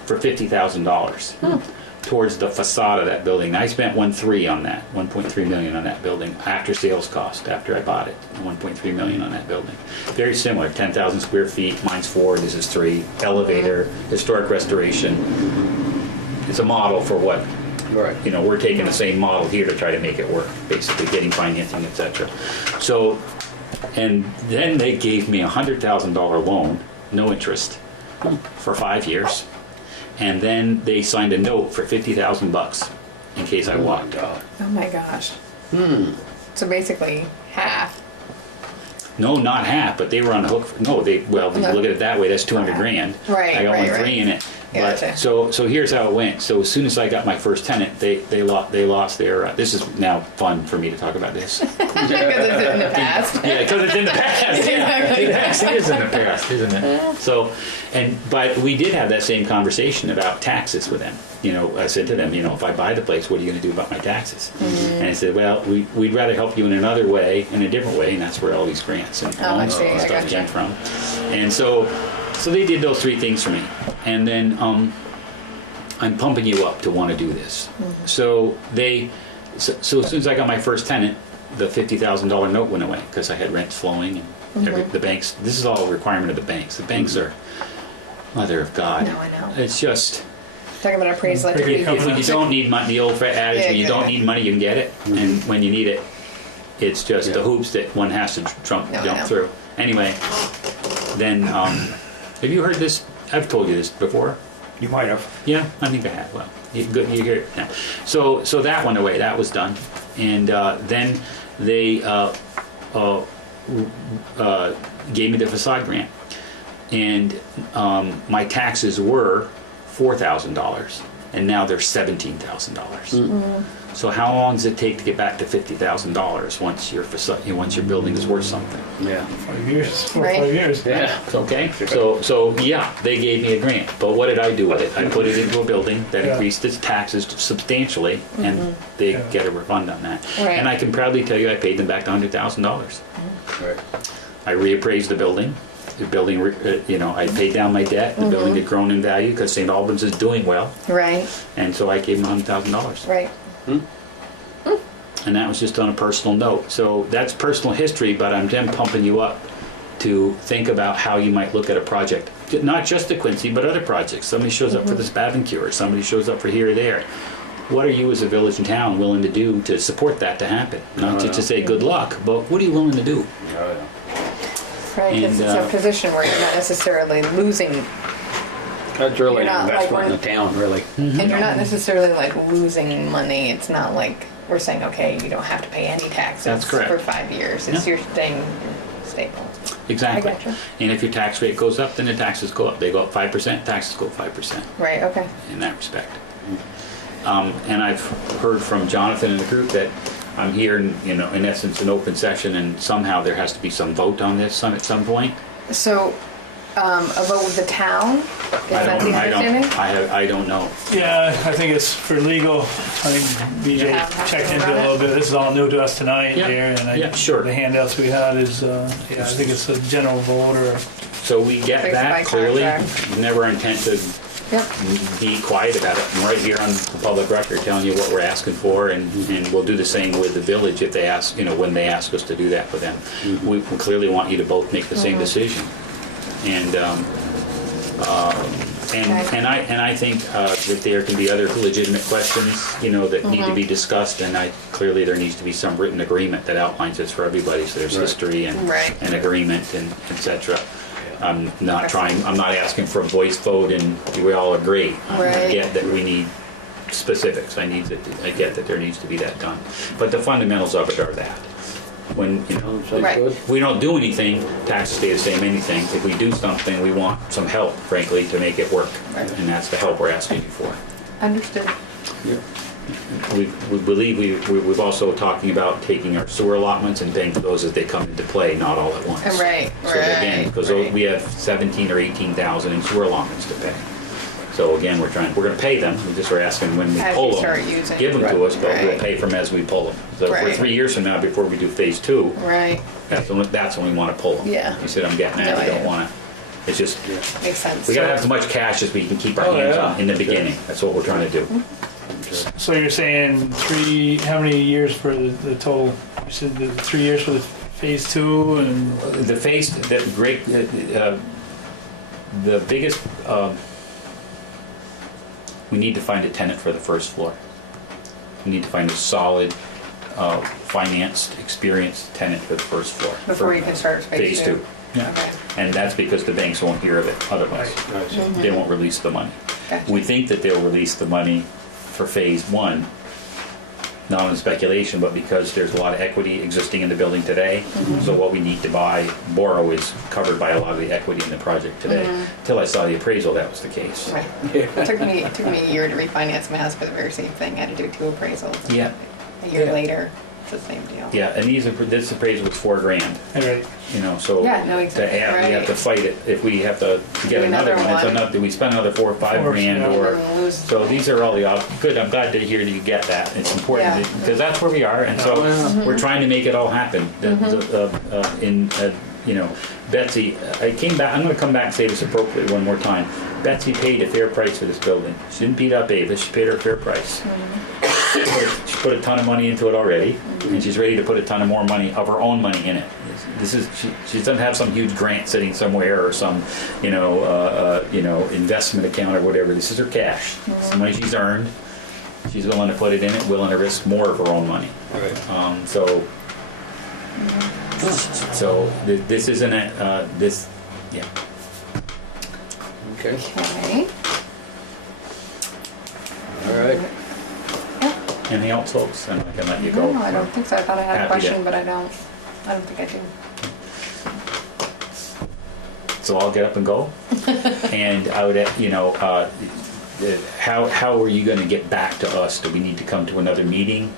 for $50,000 towards the facade of that building. I spent 1.3 million on that building after sales cost, after I bought it. 1.3 million on that building. Very similar, 10,000 square feet. Mine's 4, this is 3. Elevator, historic restoration. It's a model for what, Right. we're taking the same model here to try to make it work, basically getting financing, etc. So, and then they gave me a $100,000 loan, no interest, for 5 years. And then they signed a note for $50,000 in case I walked. God. Oh my gosh. So basically half. No, not half, but they were on the hook. No, if you look at it that way, that's 200 grand. Right, I got right, 1.3 right. in it. But Gotcha. so here's how it went. So as soon as I got my first tenant, they lost their. This is now fun for me to talk about this. Because it's in the past. Yeah, because it's in the past. Yeah, it actually is in the past, isn't it? So, but we did have that same conversation about taxes with them. I said to them, if I buy the place, what are you going to do about my taxes? And I said, well, we'd rather help you in another way, in a different way, and that's where all these grants and I loans see, I and stuff gotcha. came from. And so they did those 3 things for me, and then I'm pumping you up to want to do this. So as soon as I got my first tenant, the $50,000 note went away because I had rents flowing and the banks. This is all a requirement of the banks. The banks are mother of God. No, I know. It's just. Talking about appraisal. Pretty If you don't need money, the old adage, when you don't need money, you can get it. And when you need it, it's just the hoops that one has to jump I know. through. Anyway, then, have you heard this? I've told you this before. You might have. Yeah, I think I have. Well, you hear it now. So that went away. That was done. And then they gave me the facade grant. And my taxes were $4,000, and now they're $17,000. So how long does it take to get back to $50,000 once your building is worth something? Yeah. 5 years, 4 or Right. 5 years. Yeah. Okay, so yeah, they gave me a grant, but what did I do with it? I put it into a building that Yeah. increased its taxes substantially, and they Yeah. get a refund on that. Right. And I can proudly tell you, I paid them back $100,000. Right. I reappraised the building. The building, I paid down my debt. The building had grown in value because St. Albans is doing well, Right, and so I gave them $100,000. right. And that was just on a personal note. So that's personal history, but I'm then pumping you up to think about how you might look at a project. Not just the Quincy, but other projects. Somebody shows up for this Babin Cure, somebody shows up for here or there. What are you as a village and town willing to do to support that to happen? Not just to say good luck, but what are you willing to do? Yeah. Right, because And, it's a position where you're not necessarily losing, That's really You're an not like investment in the we're- town, really. and you're not necessarily like losing money. It's not like we're saying, okay, you don't have to pay any taxes That's correct. for 5 years. It's Yeah. you're staying stable. Exactly. I gotcha. And if your tax rate goes up, then the taxes go up. They go up 5%, taxes go up 5%. Right, okay. In that respect. And I've heard from Jonathan and the group that I'm here, in essence, an open session, and somehow there has to be some vote on this at some point. So, a vote with the town? Is that the understanding? I don't know. Yeah, I think it's for legal. I think BJ Yeah, checked into it a little bit. This is all new to us tonight Yeah. here, and Yeah, sure. the handouts we had is, I think it's a general vote or. So we get Fixed by that clearly. contract. Never intend to Yep. be quiet about it. I'm right here on the public record telling you what we're asking for, and we'll do the same with the village if they ask, when they ask us to do that for them. We clearly want you to both make the same decision. And and I think that there can be other legitimate questions, that need to be discussed, and clearly there needs to be some written agreement that outlines this for everybody, so there's history and Right. an agreement and et cetera. I'm not asking for a voice vote and we all agree. I Right. get that we need specifics. I get that there needs to be that done. But the fundamentals of it are that. When, Sounds Right. good. we don't do anything, taxes stay the same anything. If we do something, we want some help, frankly, to make it work. Right. And that's the help we're asking you for. Understood. we believe we've also talking about taking our sewer allotments and paying for those as they come into play, not all at once. Right, So again, because right. we have 17 or 18,000 in sewer allotments to pay. So again, we're going to pay them. We just are asking when we As pull you them, start using. give them to us, but we'll Right. pay for them as we pull them. So if we're Right. 3 years from now, before we do phase 2, Right, that's when we want to pull them. Yeah. You said I'm getting that. No, We I don't do. want to. It's just makes sense. we got to have as much cash as we can keep our Oh, hands yeah. on in the beginning. That's what we're trying to do. So you're saying how many years for the total? You said the 3 years for the phase 2 and The phase, the biggest, we need to find a tenant for the first floor. We need to find a solid, financed, experienced tenant for the first floor. Before you can start phase 2. Yeah. Okay. And that's because the banks won't hear of it otherwise. They won't release the money. Gotcha. We think that they'll release the money for phase 1, not on speculation, but because there's a lot of equity existing in the building today. So what we need to borrow is covered by a lot of the equity in the project today. Till I saw the appraisal, that was the case. Right. It took me a year to refinance my house for the very same thing. I had to do 2 appraisals. Yeah. A year Yeah. later, it's the same deal. Yeah, and this appraisal was $4,000, right? so. Yeah, no, exactly, We have right. to fight it. If we have to get Do another another one, one. we spend another $4 or $5 grand Yeah. or. And then lose- So these are all the, good, I'm glad to hear that you get that. It's important, Yeah. because that's where we are, and so we're trying to make it all happen. Betsy, I came back, I'm gonna come back and say this appropriately one more time. Betsy paid a fair price for this building. She didn't beat up Ava, she paid her a fair price. She put a ton of money into it already, and she's ready to put a ton of more money, of her own money in it. She doesn't have some huge grant sitting somewhere or some, investment account or whatever. This is her cash. It's the money she's earned. She's willing to put it in it, willing to risk more of her own money. So this isn't yeah. Okay, Okay. all right. Anything else, folks? And I can let you No, go. I don't think so. I thought I had a Happy to- question, but I don't think I do. So I'll get up and go. And I would, how are you going to get back to us? Do we need to come to another meeting?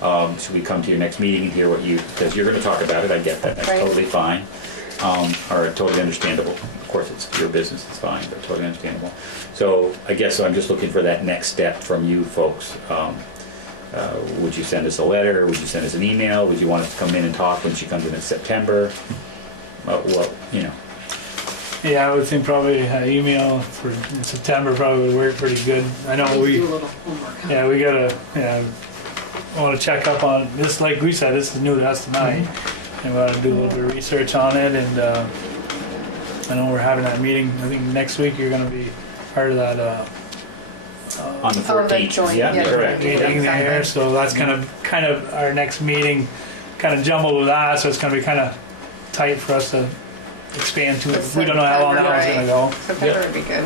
Should we come to your next meeting and hear what because you're going to talk about it, I get that, that's Right. totally fine. Or totally understandable. Of course, it's your business, it's fine, but totally understandable. So I guess I'm just looking for that next step from you folks. Would you send us a letter? Would you send us an email? Would you want us to come in and talk when she comes in September? Yeah, I would think probably email for in September probably would work pretty good. I know Do a little homework. yeah, we gotta, want to check up on this. Like we said, this is new to us tonight, and we ought to do a little bit of research on it. And I know we're having that meeting. I think next week you're going to be part of that On the 14th. Oh, the joint, yeah, correct. joint meeting Yeah. there. So that's kind of our next meeting, kind of jumbled with that. So it's going to be kind of tight for us to expand to it. We don't know how long that one's going to go. September would be good.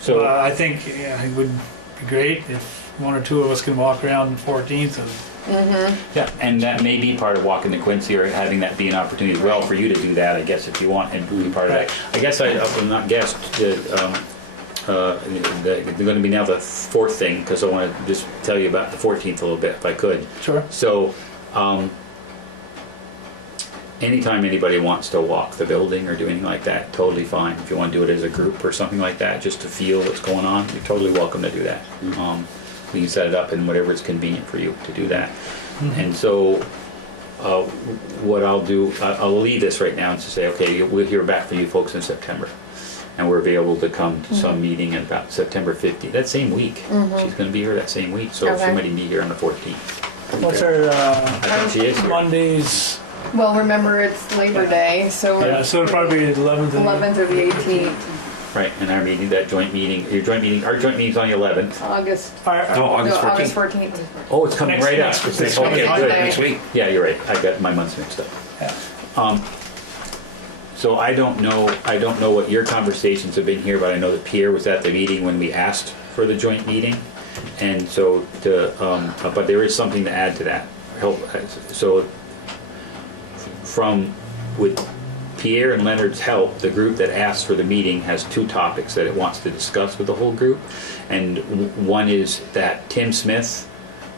So I think it would be great if one or two of us can walk around the 14th. yeah, and that may be part of walking to Quincy or having that be an opportunity as well for you to do that, I guess, if you want, and be part of that. I guess I will not guess they're going to be now the fourth thing, because I want to just tell you about the 14th a little bit, if I could. Sure. So, anytime anybody wants to walk the building or do anything like that, totally fine. If you want to do it as a group or something like that, just to feel what's going on, you're totally welcome to do that. We can set it up in whatever is convenient for you to do that. And so, what I'll do, I'll leave this right now and just say, okay, we'll hear back from you folks in September. And we're available to come to some meeting in about September 15th, that same week. She's going to be here that same week, so Okay. somebody be here on the 14th. What's our I think she is here. Mondays? Well, remember it's Labor Day, so Yeah, so it'll probably be the 11th. and 11th or the 18th, Right, and our meeting, our joint meeting's on the 11th. August. Our- No, August No, August 14th. 14th. Oh, it's coming Next- right next- up. next Okay, Monday. good. Next week. Yeah, you're right. I got my months mixed up. Yeah. So I don't know what your conversations have been here, but I know that Pierre was at the meeting when we asked for the joint meeting. And so but there is something to add to that. So Pierre and Leonard's help, the group that asked for the meeting has 2 topics that it wants to discuss with the whole group. And one is that Tim Smith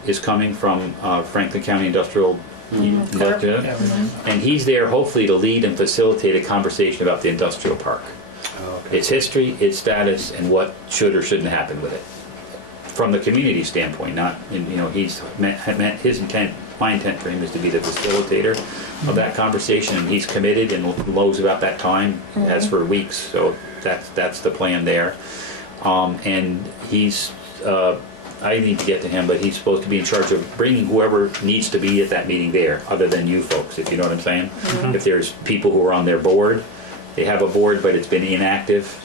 is coming from Franklin County Industrial, Yeah. and he's there hopefully to lead and facilitate a conversation about the industrial park. Its history, its status, and what should or shouldn't happen with it. From the community standpoint, not, he's meant his intent, my intent for him is to be the facilitator of that conversation, and he's committed and knows about that time, as for weeks, so that's the plan there. And he's, I need to get to him, but he's supposed to be in charge of bringing whoever needs to be at that meeting there, other than you folks, if you know what I'm saying. If there's people who are on their board, they have a board, but it's been inactive,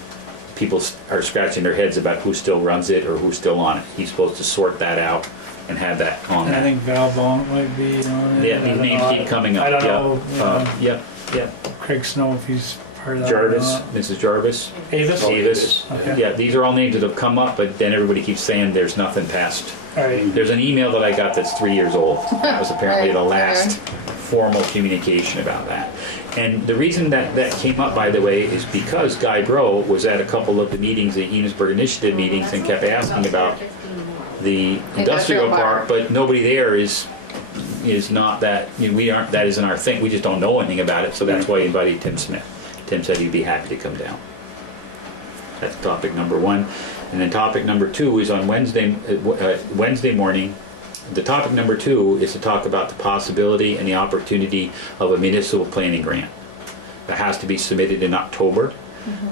people are scratching their heads about who still runs it or who's still on it. He's supposed to sort that out and have that on I that. think Val Bond might be on it. Yeah, I these don't names know. keep coming up. I don't Yeah. know. Yep. Craig Snow, if he's part of that. Jarvis, or not. Mrs. Jarvis. Avis? Davis. Okay. Yeah, these are all names that have come up, but then everybody keeps saying there's nothing past. All right. There's an email that I got that's 3 years old. That was apparently the Right, last formal communication about that. And the reason that came up, by the way, is because Guy Bro was at a couple of the meetings, the Enosburgh Initiative meetings, and kept asking about the industrial park, but nobody there is not that, we aren't, that isn't our thing. We just don't know anything about it, so that's why he invited Tim Smith. Tim said he'd be happy to come down. That's topic number 1. And then topic number 2 is on Wednesday morning. The topic number 2 is to talk about the possibility and the opportunity of a municipal planning grant that has to be submitted in October.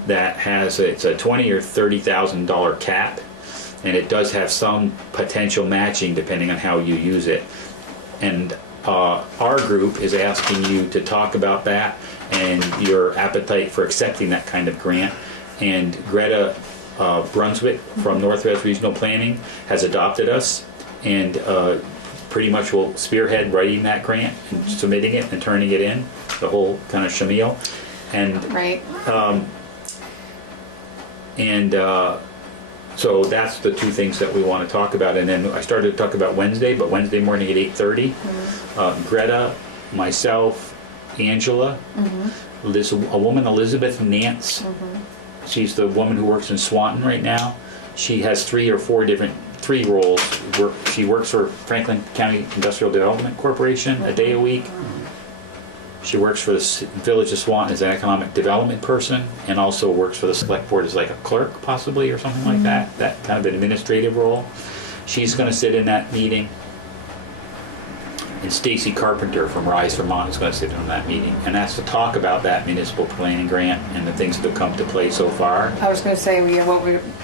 That has, it's a $20,000 or $30,000 cap, and it does have some potential matching depending on how you use it. And our group is asking you to talk about that and your appetite for accepting that kind of grant. And Greta Brunswick from Northwest Regional Planning has adopted us, and pretty much will spearhead writing that grant and submitting it and turning it in, the whole kind of shamil. And Right. So that's the 2 things that we want to talk about. And then I started to talk about Wednesday, but Wednesday morning at 8:30, Greta, myself, Angela, a woman, Elizabeth Nance. She's the woman who works in Swanton right now. She has 3 or 4 different roles. She works for Franklin County Industrial Development Corporation a day a week. She works for the Village of Swanton as an economic development person, and also works for the Selectboard as like a clerk possibly, or something like that kind of an administrative role. She's going to sit in that meeting. And Stacy Carpenter from Rise, Vermont is going to sit in that meeting, and that's to talk about that municipal planning grant and the things that have come to play so far. I was going to say,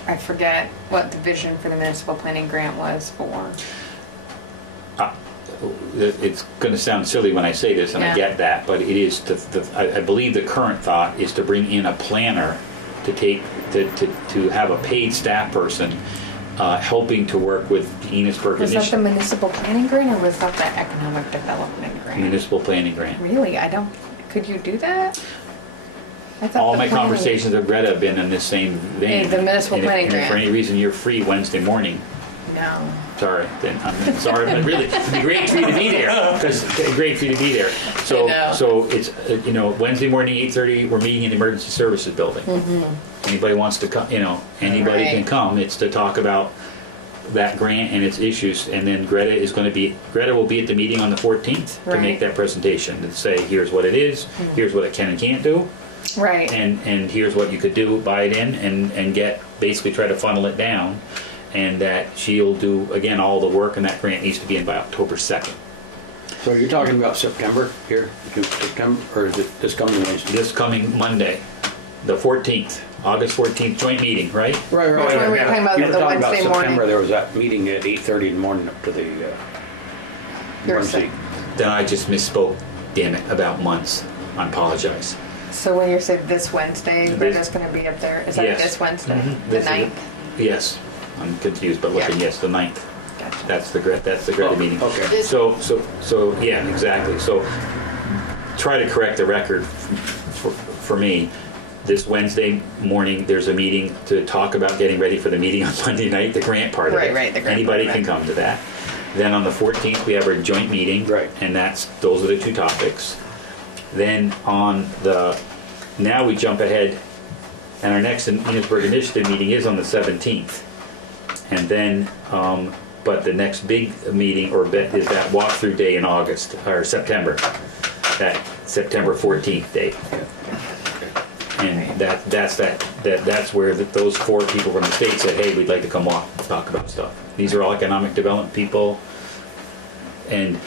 I forget what the vision for the municipal planning grant was for. It's going to sound silly when I say this, and I get that, but it is. I believe the current thought is to bring in a planner to have a paid staff person helping to work with Enosburgh Was that the municipal planning grant, or was that the economic development grant? Municipal planning grant. Really? Could you do that? I thought All the my planning- conversations with Greta have been in this same vein. The municipal And if- planning and if for grant. any reason you're free Wednesday morning, No. sorry, then I'm sorry, but really, it'd be great for you to be there, because great for you to be there. So, I know. so it's, Wednesday morning, 8:30, we're meeting in the Emergency Services Building. Anybody wants to come, anybody can Right. come. It's to talk about that grant and its issues, and then Greta will be at the meeting on the 14th to Right. make that presentation, and say, here's what it is, here's what it can and can't do, Right. and here's what you could do, buy it in, and basically try to funnel it down. And that she'll do, again, all the work, and that grant needs to be in by October 2nd. So you're talking about September here, September, or is it this coming Wednesday? This coming Monday, the 14th, August 14th, joint meeting, right? Right. Which one were you talking about, You were the talking about Wednesday morning? September, there was that meeting at 8:30 in the morning up to the You're emergency. Then I just misspoke, damn it, about months. I apologize. So when you said this Wednesday, This- Greta's going to be up there, is that Yes. this Wednesday? Mhm. The This is 9th? Yes, I'm confused, but looking, Yeah. yes, the 9th. Gotcha. That's the Greta meeting. Okay. So, yeah, exactly. So try to correct the record for me. This Wednesday morning, there's a meeting to talk about getting ready for the meeting on Monday night, the grant part of it. Right, the grant Anybody part of can it. come to that. Then on the 14th, we have our joint meeting. Right. And those are the 2 topics. Then now we jump ahead, and our next Enosburgh Initiative meeting is on the 17th. And then, but the next big meeting is that walkthrough day in August, or September, that September 14th date. And that's where those 4 people from the state said, hey, we'd like to come talk about stuff. These are all economic development people. And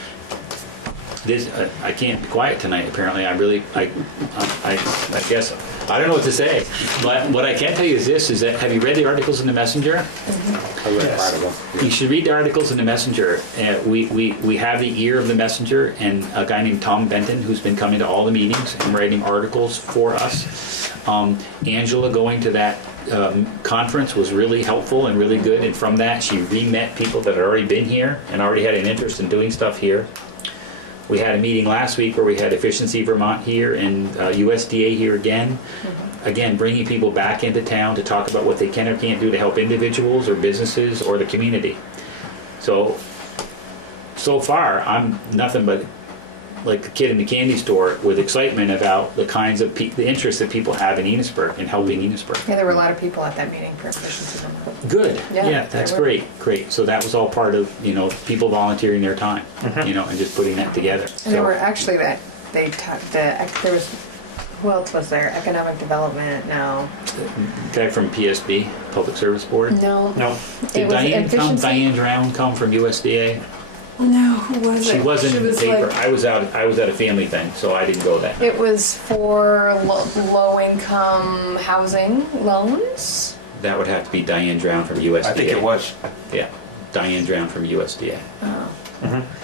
this, I can't be quiet tonight, apparently. I guess, I don't know what to say. But what I can tell you is this, is that, have you read the articles in the Messenger? I read the article. You should read the articles in the Messenger. We have the ear of the Messenger, and a guy named Tom Benton, who's been coming to all the meetings and writing articles for us. Angela going to that conference was really helpful and really good, and from that she re-met people that had already been here and already had an interest in doing stuff here. We had a meeting last week where we had Efficiency Vermont here and USDA here again. Again, bringing people back into town to talk about what they can or can't do to help individuals or businesses or the community. So far, I'm nothing but like a kid in the candy store with excitement about the kinds of the interest that people have in Enosburgh and helping Enosburgh. Yeah, there were a lot of people at that meeting for Efficiency Vermont. Good. Yeah, Yeah, that's they were. great. So that was all part of, people volunteering their time, and just putting that together. And there were actually there was, who else was there? Economic Development, no. Guy from PSB, Public Service Board. No. No. Did It was Diane come? efficiency. Diane Drown come from USDA? No, who was it? She wasn't in the paper. like- I was at a family thing, so I didn't go that. It was for low-income housing loans. That would have to be Diane Drown from USDA. I think it was. Yeah, Diane Drown from USDA. Oh.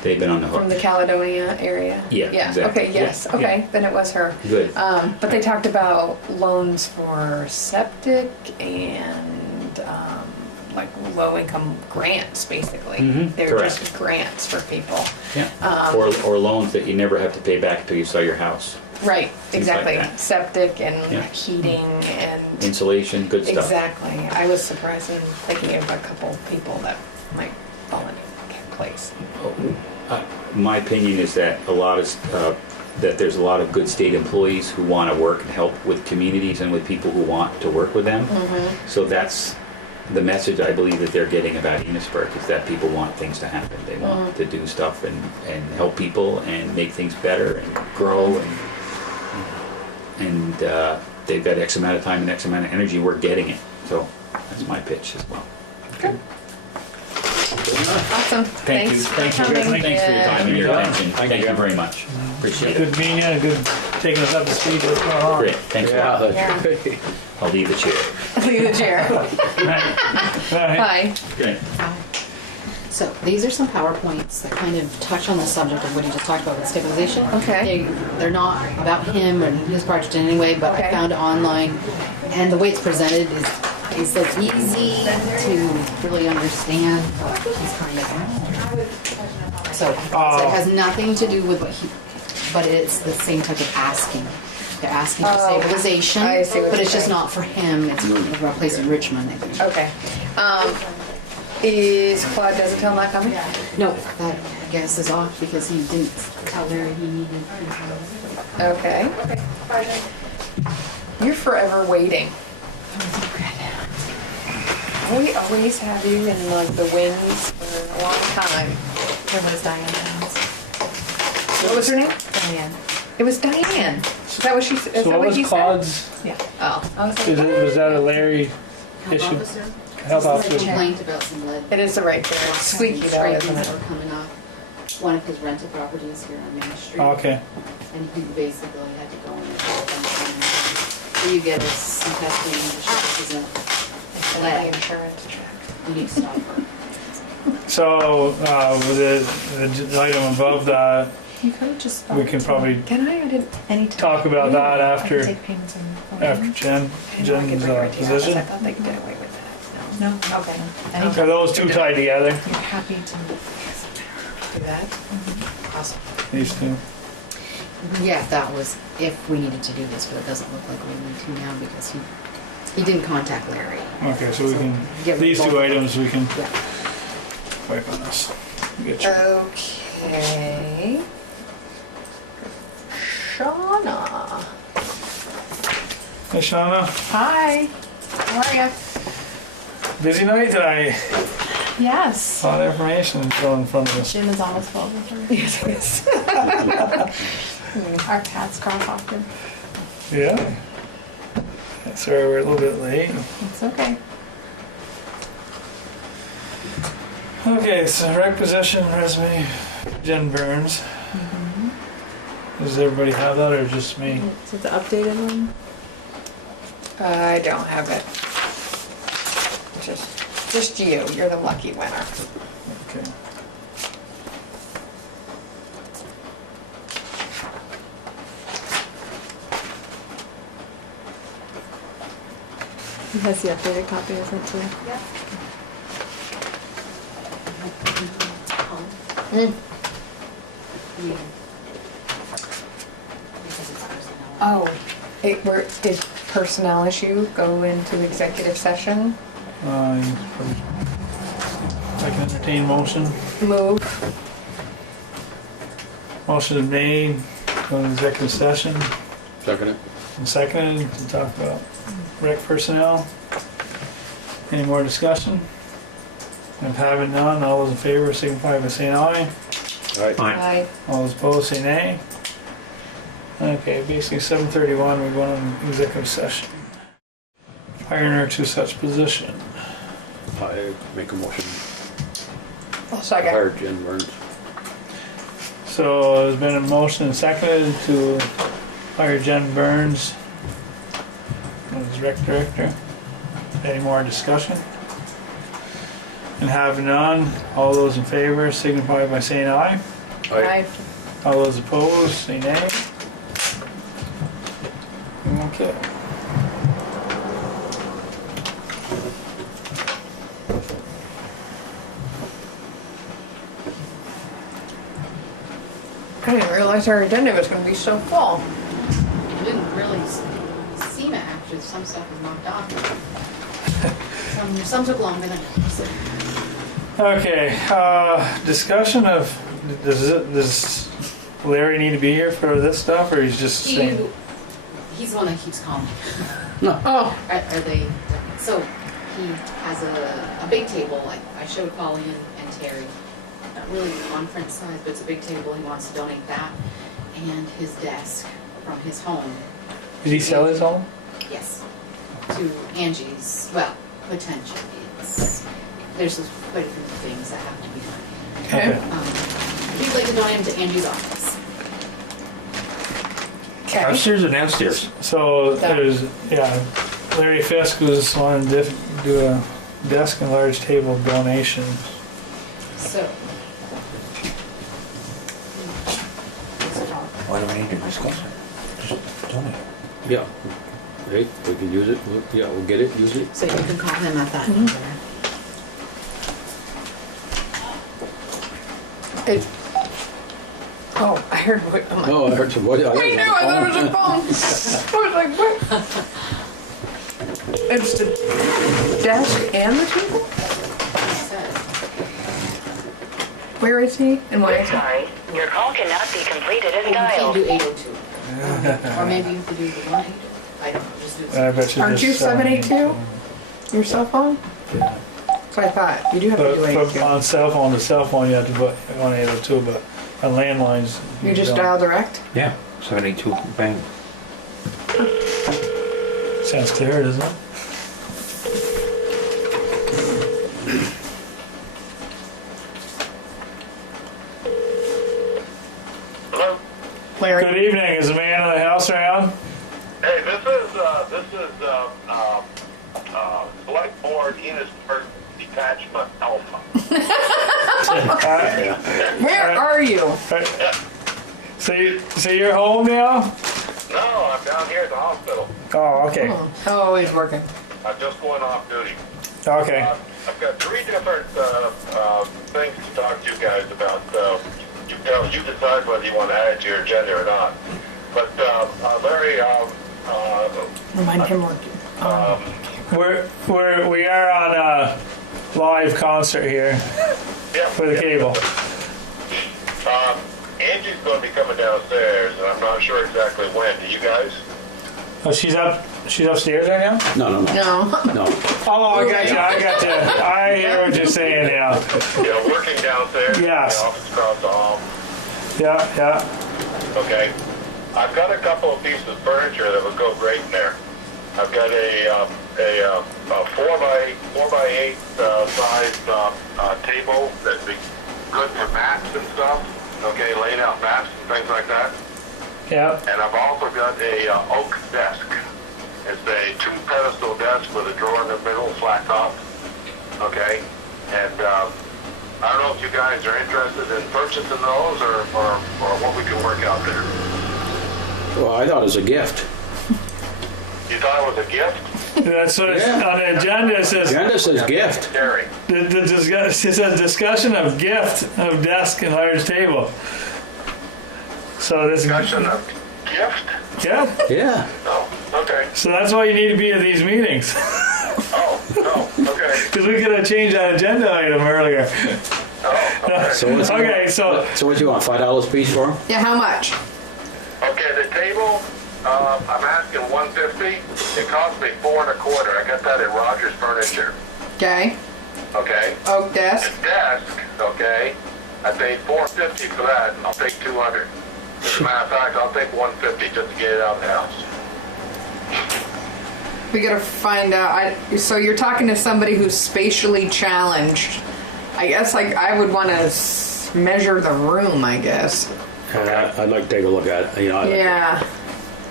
They've been on the hook. From the Caledonia area? Yeah, Yeah, exactly. okay, yes, Yeah, okay, yeah. then it was her. Good. But they talked about loans for septic and like low-income grants, basically. Mhm, They were correct. just grants for people. Yeah. Or loans that you never have to pay back until you sell your house. Right, Things like exactly. that. Septic and Yeah. heating and... Insulation, good stuff. Exactly. I was surprised and thinking of a couple people that might fall into place. My opinion is that that there's a lot of good state employees who want to work and help with communities and with people who want to work with them. So that's the message I believe that they're getting about Enosburgh, is that people want things to happen. They want to do stuff and help people and make things better and grow, and they've got X amount of time and X amount of energy. We're getting it. So that's my pitch as well. Okay. Awesome. Thank you. Thanks Thank for you. coming. Thanks for your time and your Yeah. attention. Thank you very much. Appreciate it. Good meeting you, good taking us up to speed what's going on. Great. Thanks a lot. Yeah. I'll leave the chair. Leave the chair. Right. Bye. Good. So these are some PowerPoints that kind of touch on the subject of what you just talked about with stabilization. Okay. They're not about him and his project in any way, but Okay. I found it online, and the way it's presented is like easy to really understand what he's kind of. So it has nothing to do with what he, but it's the same type of asking. They're asking for stabilization, I see what but you're it's just saying. not for him. It's for a place in Richmond, I think. Okay. Is Claude Desautels not coming? No, that I guess is off because he didn't tell her he needed. Okay. You're forever waiting. We always have you in like the wings for a long time. It was Diane Jones. What was her name? Diane. It was Diane. Is that what she said? So what was Claude's, Yeah. Oh. I was like, was that a Larry issue? Health officer? Complaint about some lead. It is the right there. It's squeaky though, isn't Scrapings that it? were coming up. One of his rental properties here on Main Street. Okay. And he basically had to go in and all them. So you get us some testing to show this isn't The lead. insurance check. You need to stop her. So, with the item above that, you could have just. we can probably Can I? I didn't. Anytime. talk about that I after, can take payments on the phone. after Jen's I know I could bring her to your office. I position. thought they could get away with that. No. Okay. Anytime. Are those two tied together, You're happy to. Do that. Awesome. these two? Yeah, that was if we needed to do this, but it doesn't look like we need to now because he didn't contact Larry. Okay, so we can, Get these both two of them. items, we can Yeah. wipe on this. Get you. Okay. Sean? Shauna. Hey Shauna, Hi. How are you? busy night today. Yes. A lot of information thrown in front of us. Jim is almost full with her. Yes, yes. Our paths cross often. Yeah. Sorry, we're a little bit late. It's okay. Okay, so requisition resume, Jen Burns. Does everybody have that or just me? Is it the updated one? I don't have it. Just you. You're the lucky winner. Okay. He has the updated copy, isn't too? Mm. Oh, did personnel issue go into executive session? I can entertain motion. Move. Motion is made, go into executive session, Second it. and seconded to talk about rec personnel. Any more discussion? If having none, all those in favor signify by saying aye. Alright. Aye. All those opposed say nay. Okay, basically 7:31, we're going on executive session. Hiring her to such position. I make a motion. I'll second. Hire Jen Burns. So there's been a motion and seconded to hire Jen Burns as rec director. Any more discussion? And having none, all those in favor signify by saying aye. Aye. All those opposed say nay. Okay. I didn't realize our agenda was going to be so full. You didn't really seem it after some stuff was knocked off. Some took longer than others. Okay, discussion of, does Larry need to be here for this stuff, or he's just saying? He's the one that keeps calling. Oh. Are they, so he has a big table, like I showed Colleen and Terry. Not really conference size, but it's a big table, he wants to donate that. And his desk from his home. Did he sell his home? Yes, to Angie's, well, potentially, there's quite a few things that have to be done. Okay. He'd like to donate them to Angie's office. Okay. Upstairs or downstairs? So there's, yeah, Larry Fisk was wanting to do a desk and large table donation. So. Why do we need to discuss it? Just donate it. Yeah. Hey, we can use it. Yeah, we'll get it, use it. So you can call him at that number. Oh, I heard what. I'm like, Oh, I heard some voice. I knew, I thought it was a phone. I was like, what? It's the desk and the table? Where is he and why is he? Sorry, your call cannot be completed as You can't dialed. do 802. Or maybe you could do the 182. I don't know, just do it. I bet you Aren't you just, 782? Your cell phone? Yeah. So I thought, you do have to do But 882. on cell phone to cell phone, you have to put 1802, but on landlines. You just don't. dial direct? Yeah, 72, bang. Sounds clear, doesn't it? Hello? Larry? Good evening, is the man in the house around? Hey, this is Selectboard Enosburgh Detachment Alpha. Where are you? So you're home now? No, I'm down here at the hospital. Oh, okay. Oh, he's working. I'm just going off duty. Okay. I've got three different things to talk to you guys about. You decide whether you want to add it to your agenda or not. But Larry, Remind him working. We are on a live concert here yeah, for the cable. Angie's gonna be coming downstairs, and I'm not sure exactly when. Do you guys? Oh, she's upstairs right now? No. No. Oh, I got you. I hear what you're saying now. Working downstairs. Yes. In the office across the hall. Yeah. Okay. I've got a couple of pieces of furniture that would go great in there. I've got a 4x8 size table that'd be good for maps and stuff. Okay, laying out maps and things like that. Yeah. And I've also got a oak desk. It's a 2-pedestal desk with a drawer in the middle, flat top. Okay, and I don't know if you guys are interested in purchasing those or what we can work out there. Well, I thought it was a gift. You thought it was a gift? That's what it's, on the agenda. It says Agenda says gift. Gary. it says discussion of gift of desk and large table. So this Discussion of gift? yeah. Yeah. Oh, okay. So that's why you need to be at these meetings. Oh, okay. Because we could have changed that agenda item earlier. Oh, okay. So what's Okay, so So what you want? $5 a piece for them? Yeah, how much? Okay, the table, I'm asking $150. It cost me $4 1/4. I got that at Rogers Furniture. Okay. Okay. Oak desk. The desk, okay. I paid $450 for that, and I'll take $200. As a matter of fact, I'll take $150 just to get it out of the house. We gotta find out. So you're talking to somebody who's spatially challenged. I guess I would want to measure the room. I guess. I'd like to take a look at it. Yeah.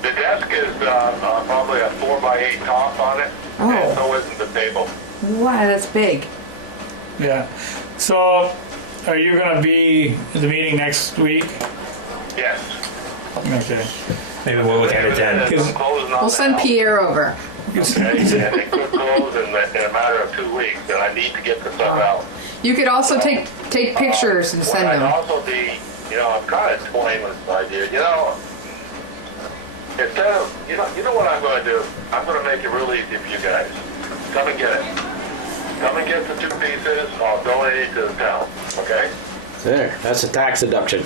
The desk is probably a 4x8 top on it, and so isn't the table. Wow, that's big. yeah. So are you going to be at the meeting next week? Yes. Okay. Maybe we'll look at it then. I'm closing on We'll the send house. Pierre over. Okay, and it could close in a matter of 2 weeks, and I need to get the stuff out. You could also take pictures and send What I'd them. also be, I'm kind of toying with this idea. Instead of, you know what I'm going to do? I'm going to make it real easy for you guys. Come and get it. Come and get the 2 pieces. I'll donate it to the town. Okay? There. That's a tax deduction.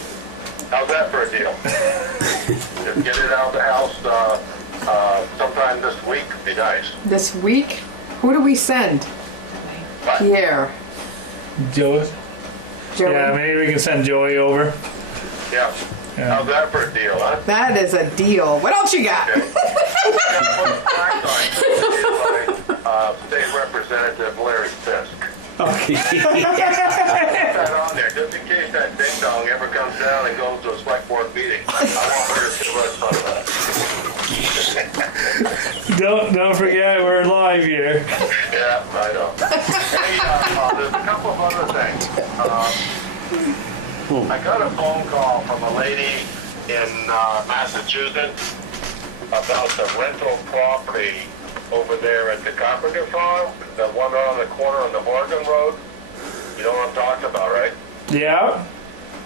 How's that for a deal? Just get it out of the house sometime this week. Be nice. This week? Who do we send? Bye. Pierre. Joey? Joey. Yeah, maybe we can send Joey over. Yeah. Yeah. How's that for a deal, huh? That is a deal. What else you got? Okay. State Representative Larry Fisk. Okay. Put that on there, just in case that ding dong ever comes down and goes to a select board meeting. I want her to see what's on that. Don't forget we're live here. Yeah, I know. Hey, there's a couple of other things. I got a phone call from a lady in Massachusetts about the rental property over there at the Carpenter Farm, the one on the corner on the Morgan Road. You know what I'm talking about, right? Yeah.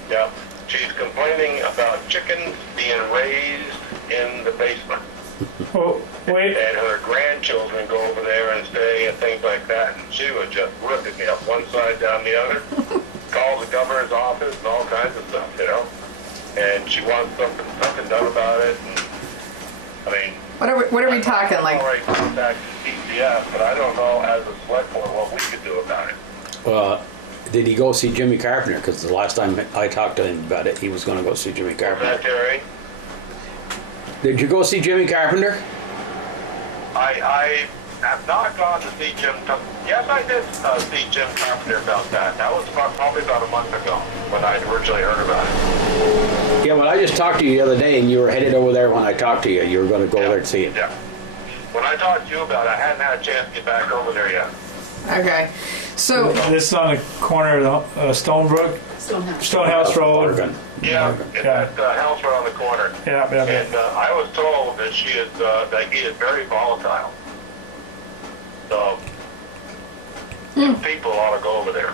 Yeah. She's complaining about chickens being raised in the basement. Oh, wait. And her grandchildren go over there and stay and things like that. And she was just ripping me up one side down the other. Called the governor's office and all kinds of stuff, And she wants something done about it. And, I mean, What are we talking like? Already contacted DCF, but I don't know as a select board what we could do about it. Well, did he go see Jimmy Carpenter? Because the last time I talked to him about it, he was going to go see Jimmy Is Carpenter. that Terry? Did you go see Jimmy Carpenter? I have not gone to see Jim. Yes, I did see Jim Carpenter about that. That was probably about a month ago when I originally heard about it. Yeah, well, I just talked to you the other day, and you were headed over there when I talked to you. You were going to go there and see him. Yeah. When I talked to you about it, I hadn't had a chance to get back over there yet. Okay. So This is on the corner of the Stonebrook, Stonehouse Road. Oregon. Yeah, it's Yeah. at the house right on the corner. Yeah. And I was told that she is that he is very volatile. So people ought to go over there.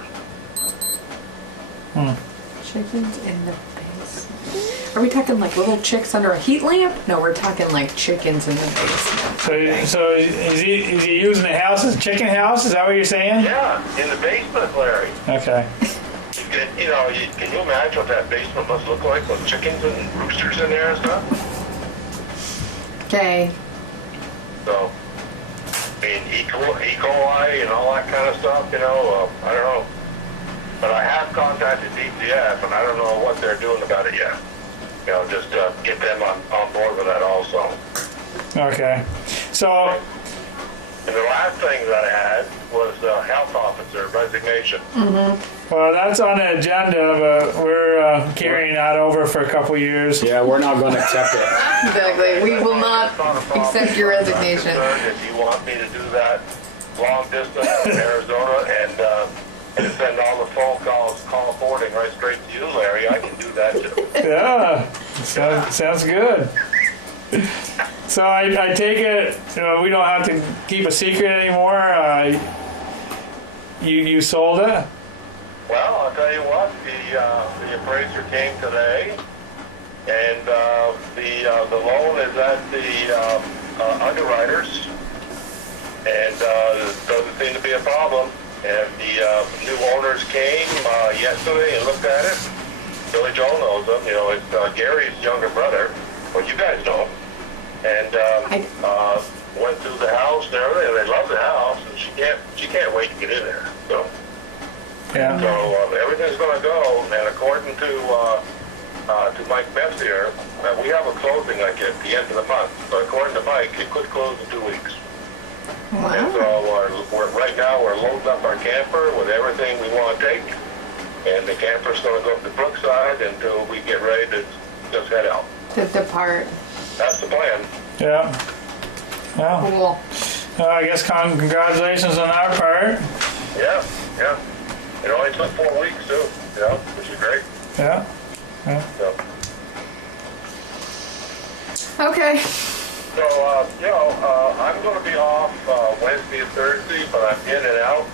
chickens in the basement. Are we talking like little chicks under a heat lamp? No, we're talking like chickens in the basement. So is he using the house as a chicken house? Is that what you're saying? Yeah, in the basement, Larry. Okay. He's you know, can you imagine what that basement must look like with chickens and roosters in there and stuff? Okay. So, I mean, E. coli and all that kind of stuff, you know, I don't know. But I have contacted DCF, and I don't know what they're doing about it yet. You know, just get them on board with that also. Okay. So, And the last thing that I had was health officer resignation. well, that's on the agenda, but we're carrying that over for a couple years. Yeah, we're not gonna accept it. Exactly. We will not It's not a problem. accept your I'm not resignation. concerned If you want me to do that long distance in Arizona and send all the phone calls, call forwarding right straight to you, Larry, I can do that too. Yeah, sounds good. So I take it, we don't have to keep a secret anymore. You sold it? Well, I'll tell you what, the appraiser came today, and the loan is at the underwriters, and doesn't seem to be a problem. And the new owners came yesterday and looked at it. Billy Joe knows them, it's Gary's younger brother, well, you guys know him. And went through the house and everything. They love the house, and she can't wait to get in there. So. Yeah. So everything's going to go, and according to Mike Messier, we have a closing like at the end of the month. But according to Mike, it could close in 2 weeks. Wow. And so right now we're loading up our camper with everything we want to take, and the camper's going to go up to Brookside until we get ready to just head out. To depart. That's the plan. Yeah. Well, Cool. I guess congratulations on our part. Yeah. It only took 4 weeks too, which is great. Yeah. So. Okay. So, I'm going to be off Wednesday and Thursday, but I'm in and out.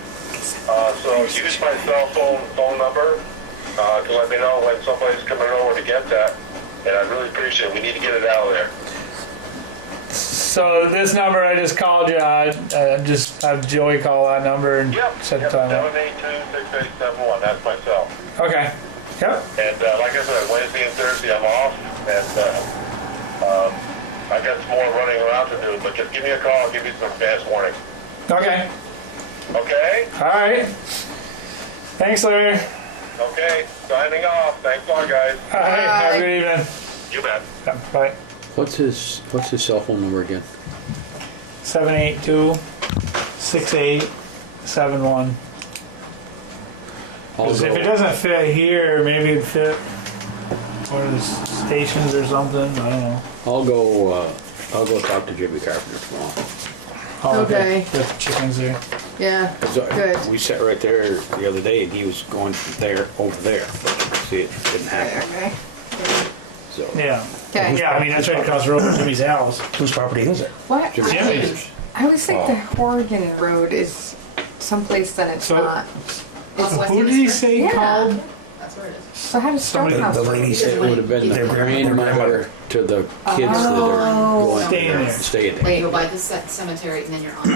So use my cell phone number to let me know when somebody's coming over to get that. And I really appreciate it. We need to get it out of there. So this number I just called you, just have Joey call that number and set the time up. 782-6871. That's my cell. Okay. Yep. And like I said, Wednesday and Thursday I'm off. And I got some more running around to do. But just give me a call. I'll give you some advance warning. Okay. Okay? All right. Thanks, Larry. Okay. Signing off. Thanks a lot, guys. All right. Have a good evening. You bet. Yeah, bye. What's his cell phone number again? 782-6871. Because if it doesn't fit here, maybe it'd fit one of the stations or something. I don't know. I'll go talk to Jimmy Carpenter tomorrow. Oh, Okay. Got the chickens there. Yeah. Good. We sat right there the other day, and he was going from there over there, but see, it didn't happen. Okay. So Yeah. Okay. Yeah, I mean, that's right across the road from Jimmy's house. Whose property is it? What? Jimmy's. I always think the Horgan Road is someplace that it's So- not. It's Who did he say Yeah. called? That's where it is. So how does Somebody- Stonehouse? The lady it said would have been the their grandmother to the kids that are going Staying there. staying there. Where you go by the cemetery and then you're on.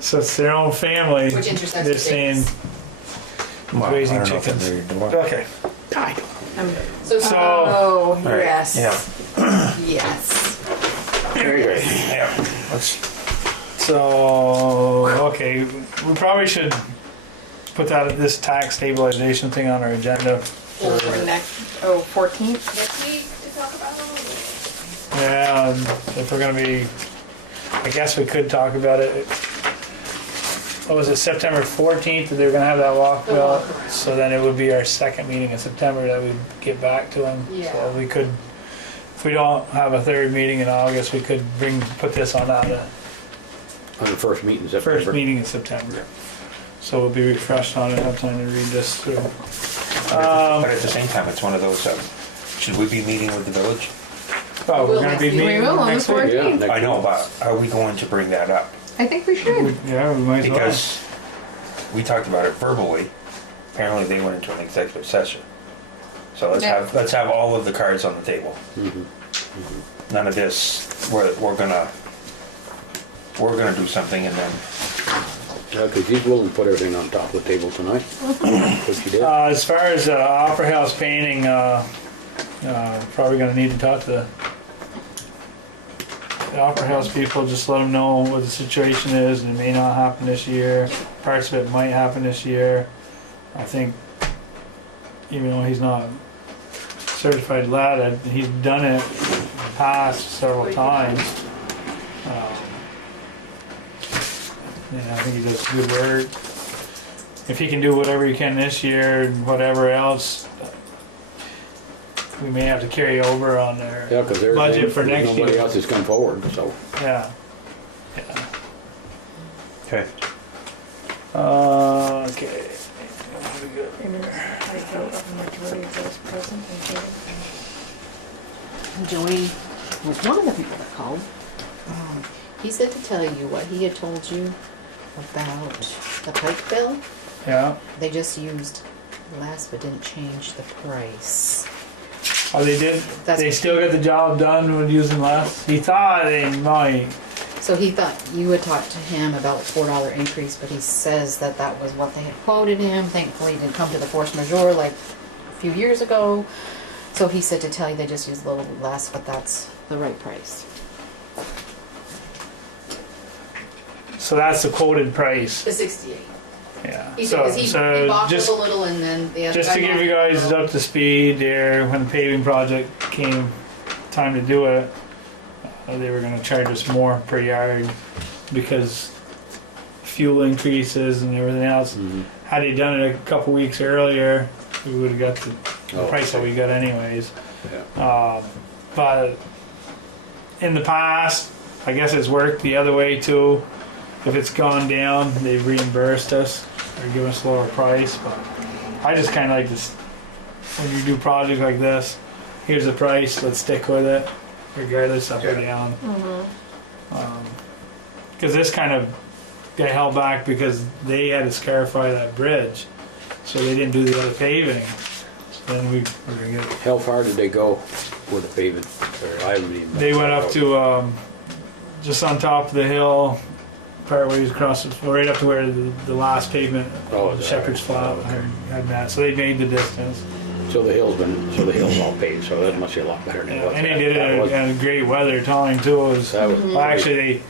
So it's their own family. Which intersects They're with saying Davis. Well, raising I don't know if chickens. they're doing- Okay. So, So, Oh, Right, yes. Yeah. Yes. Very good. Yeah. Let's. okay, we probably should put this tax stabilization thing on our agenda. For next, 14th? next week to talk about it. Yeah, if we're gonna be, I guess we could talk about it. What was it, September 14th that they were gonna have that walk The bill? walk around. So then it would be our second meeting in September that we'd get back to them. Yeah. So we could, if we don't have a third meeting in August, we could put this on that On the first meeting in September. first meeting in September. So we'll be refreshed on it, have time to read this through. But at the same time, it's one of those. Should we be meeting with the village? Oh, we're will gonna be next week. meeting We will on the next week. 14th. Yeah, I know, but are we going to bring that up? I think we should. Yeah, we might as well. Because we talked about it verbally. Apparently, they went into an executive session. So let's have all of the cards on the table. None of this. We're gonna do something and then Yeah, because he's willing to put everything on top of the table tonight. Which he did. As far as Opera House painting, probably gonna need to talk to the Opera House people, just let them know what the situation is, and it may not happen this year. Parts of it might happen this year. I think, even though he's not certified lead, he's done it in the past several times. I think he does good work. If he can do whatever he can this year and whatever else, we may have to carry over on their budget for next year. Nobody else has come forward, so. Yeah. Okay. Okay. Joey was one of the people that called. He said to tell you what he had told you about the pipe bill. Yeah. They just used less but didn't change the price. Oh, they did? That's They what still got the job done with using less? He thought they might. So he thought you had talked to him about a $4 increase, but he says that that was what they had quoted him. Thankfully, it didn't come to the force majeure like a few years ago. So he said to tell you they just used a little bit less, but that's the right price. So that's the quoted price. The 68. Yeah. He said, he balked just, a little and then the other just to guy give you balked a guys little. up to speed there, when the paving project came time to do it, they were going to charge us more per yard because fuel increases and everything else. Mm-hmm. Had they done it a couple weeks earlier, we would have got the price that we got anyways. Yeah. But in the past, I guess it's worked the other way too. If it's gone down, they've reimbursed us or given us a lower price. But I just kind of like this, when you do projects like this, here's the price, let's stick with it, regardless up or down. Because this kind of got held back because they had to scarify that bridge, so they didn't do the other paving. So then we were gonna get. How far did they go with the paving? Or I haven't even. They went up to just on top of the hill, part ways across, right up to where the last pavement, Shepherd's Flat, had that. So they made the distance. So the hill's all paved. So that must be a lot better than what And they did it in great weather time too. It was, well, actually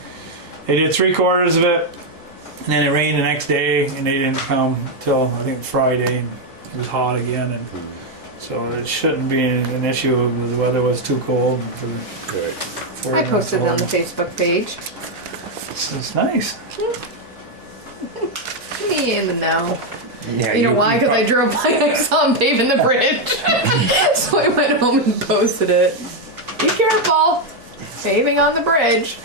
they did 3/4 of it, and then it rained the next day, and they didn't come till I think Friday, and it was hot again, and so it shouldn't be an issue if the weather was too cold. I posted it on the Facebook page. It's nice. Me in the know. Yeah, You know why? Because I drove by and I saw him paving the bridge. So I went home and posted it. Be careful! Paving on the bridge.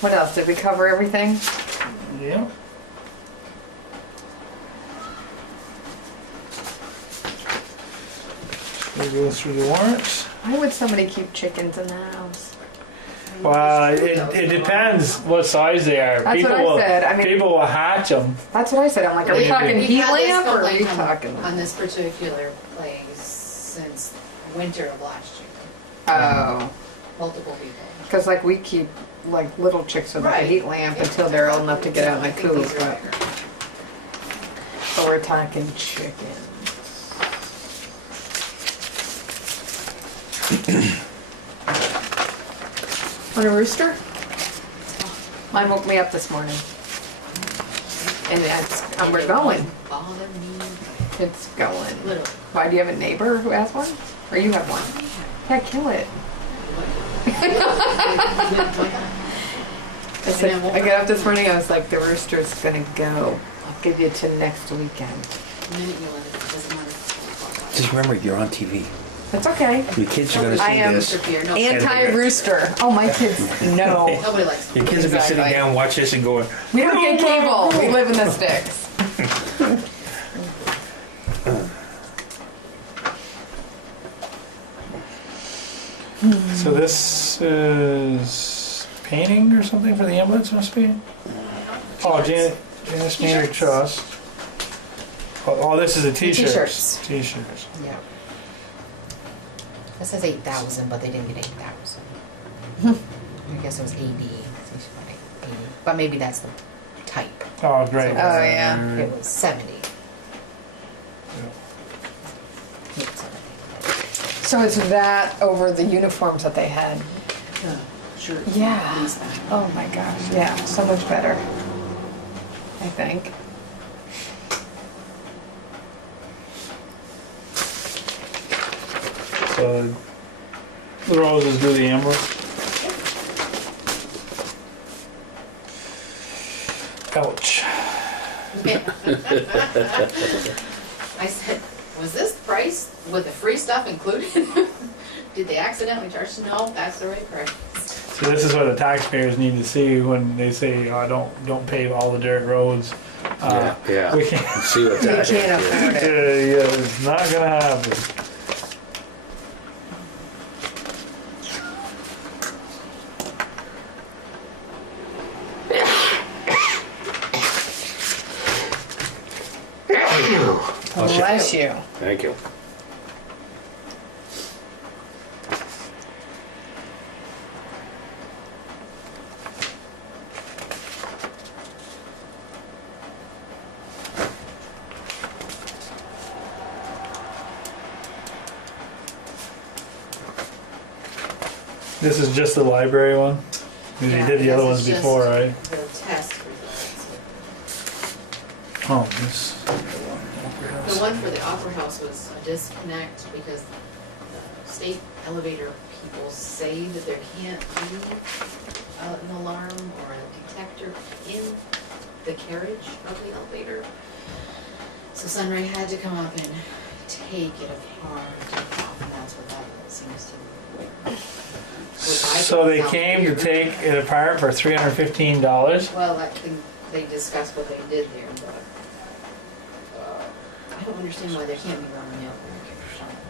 What else? Did we cover everything? Yeah. We go through the warrants. Why would somebody keep chickens in the house? Well, it depends what size they are. That's what I said. I mean, people will hatch them. That's what I said. I'm like, are we talking We've heat had this lamp or are we complaint talking? on this particular place since winter of last year. Oh. Multiple people. Because like we keep like little chicks with like a heat lamp until they're old enough to get out in the I think coop. these are bigger. But we're talking chicken. Want a rooster? Mine woke me up this morning. And we're going. Bother me. It's going. Little. Why, do you have a neighbor who has one? Or you have one? Yeah, kill it. I got up this morning, I was like, the rooster's gonna go. I'll give you to next weekend. Just remember, you're on TV. That's okay. Your kids are going to I see am this. anti-rooster. Oh, my kids, no. Nobody likes Your kids will be sitting Exactly. down, watch this, and going. We don't get cable. We live in the sticks. So this is painting or something for the ambulance, must be? Oh, Janice Maynard Trust. Oh, this is a t-shirt. T-shirts. T-shirts. Yeah. It says 8,000, but they didn't get 8,000. I guess it was 80. So you should put 80. But maybe that's the type. Oh, great. So Oh, yeah. it was 70. Yeah. 870. So it's that over the uniforms that they had. Sure. Yeah. Oh my gosh, yeah, so much better. I think. So the roses do the amber. Ouch. I said, was this price with the free stuff included? Did they accidentally charge? No, that's the right price. So this is what the taxpayers need to see when they say, oh, don't pave all the dirt roads. Yeah. We can't, See what You that can't is. afford it. yeah, it's not gonna happen. Bless you. Thank you. This is just the library one? Because you did the other ones before, right? The test results. Oh, this. The one for the Opera House was a disconnect because the state elevator people say that there can't be an alarm or a detector in the carriage of the elevator. So Sunray had to come up and take it apart, take it off, and that's what that seems to be. So they came to take it apart for $315? Well, I think they discussed what they did there, but I don't understand why they can't be running the elevator.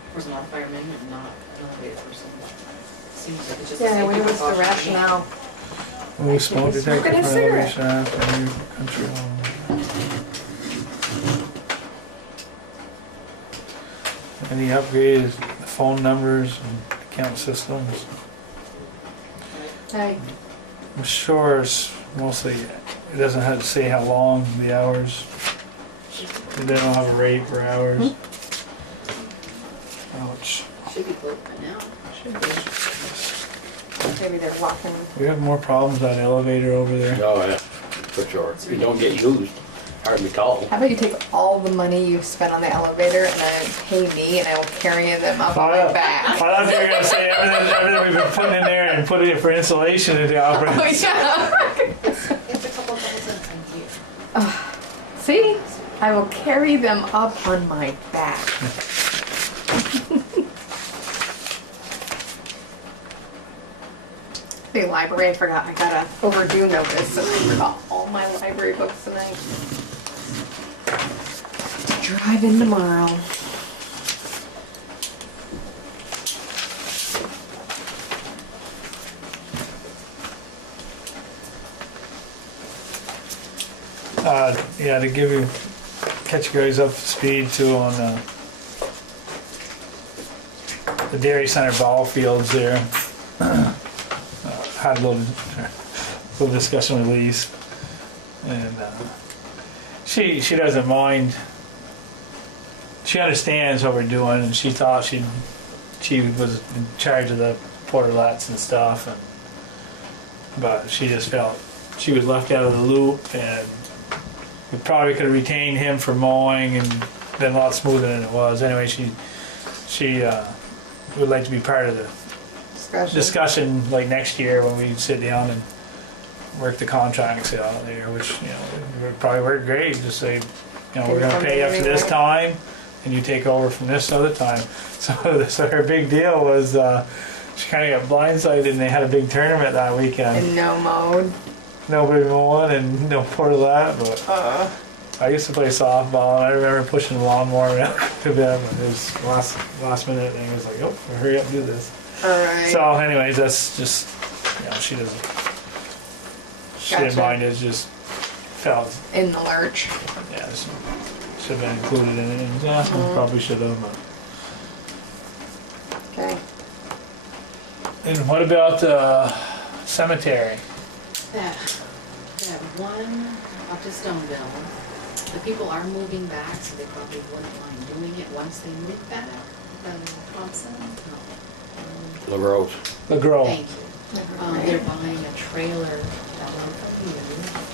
Of course, I'm not a fireman and not an elevator person, but it seems like it's just. Yeah, what was the rationale? Oh, smoke detector Smoking a for cigarette. elevation after new country home. Any upgrades, the phone numbers and account systems. Hey, I'm sure it's mostly, it doesn't have to say how long, the hours. They don't have a rate for hours. Ouch. Should be closed by now. maybe they're walking. We have more problems on the elevator over there. Oh, yeah, for sure. You don't get used, hardly call. How about you take all the money you spent on the elevator and then pay me and I will carry them up on my back. I thought they were gonna say everything we've been putting in there and putting it for insulation at the opera. Oh, yeah. It's a couple thousand a year. See? I will carry them up on my back. The library, I forgot, I got a overdue notice and I forgot all my library books tonight. To drive in tomorrow. Yeah, to give you, catch you guys up to speed too on the Dairy Center ball fields there. Had a little discussion with Lise, and she doesn't mind. She understands what we're doing, and she thought she was in charge of the portalets and stuff, but she just felt she was left out of the loop, and we probably could have retained him for mowing and been a lot smoother than it was. Anyway, she would like to be part of the discussion like next year when we sit down and work the contracts out there, which, you know, would probably work great. Just say, you know, we're gonna pay up to this time and you take over from this other time. So her big deal was she kind of got blindsided, and they had a big tournament that weekend. And no mode. Nobody won and no portalet, but I used to play softball, and I remember pushing the lawnmower out to them, and it was last minute, and it was like, oh, hurry up, do this. Alright. So anyways, that's just, you know, she didn't Gotcha. mind, it just felt, In the lurch. yeah, should have been included in it, and yeah, we probably should have, but Okay. And what about cemetery? That one up to Stoneville, the people are moving back, so they probably wouldn't mind doing it once they move back. Thompson? No. LaGrove. The Grove. Thank you. They're buying a trailer, that one from you,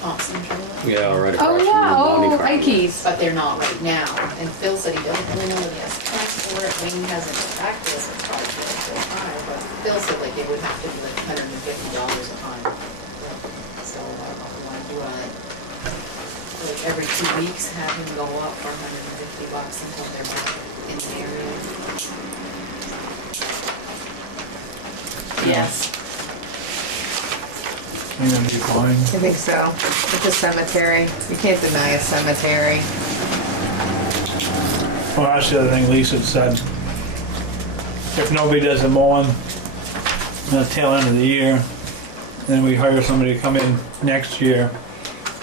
Thompson trailer. Yeah, right Oh, across from yeah, Bonnie oh, Farm. Ike's. But they're not right now. And Phil said he doesn't really know if he has to ask for it. Wayne hasn't got back to us, it's probably still high, but Phil said like it would have to be like $150 a ton. So I don't know if we want to do it. Like every 2 weeks, have him go up for $150 until they're back in the area. Yes, And then be fine. I think so. It's a cemetery. You can't deny a cemetery. Well, that's the other thing Lisa said. If nobody does the mowing in the tail end of the year, then we hire somebody to come in next year.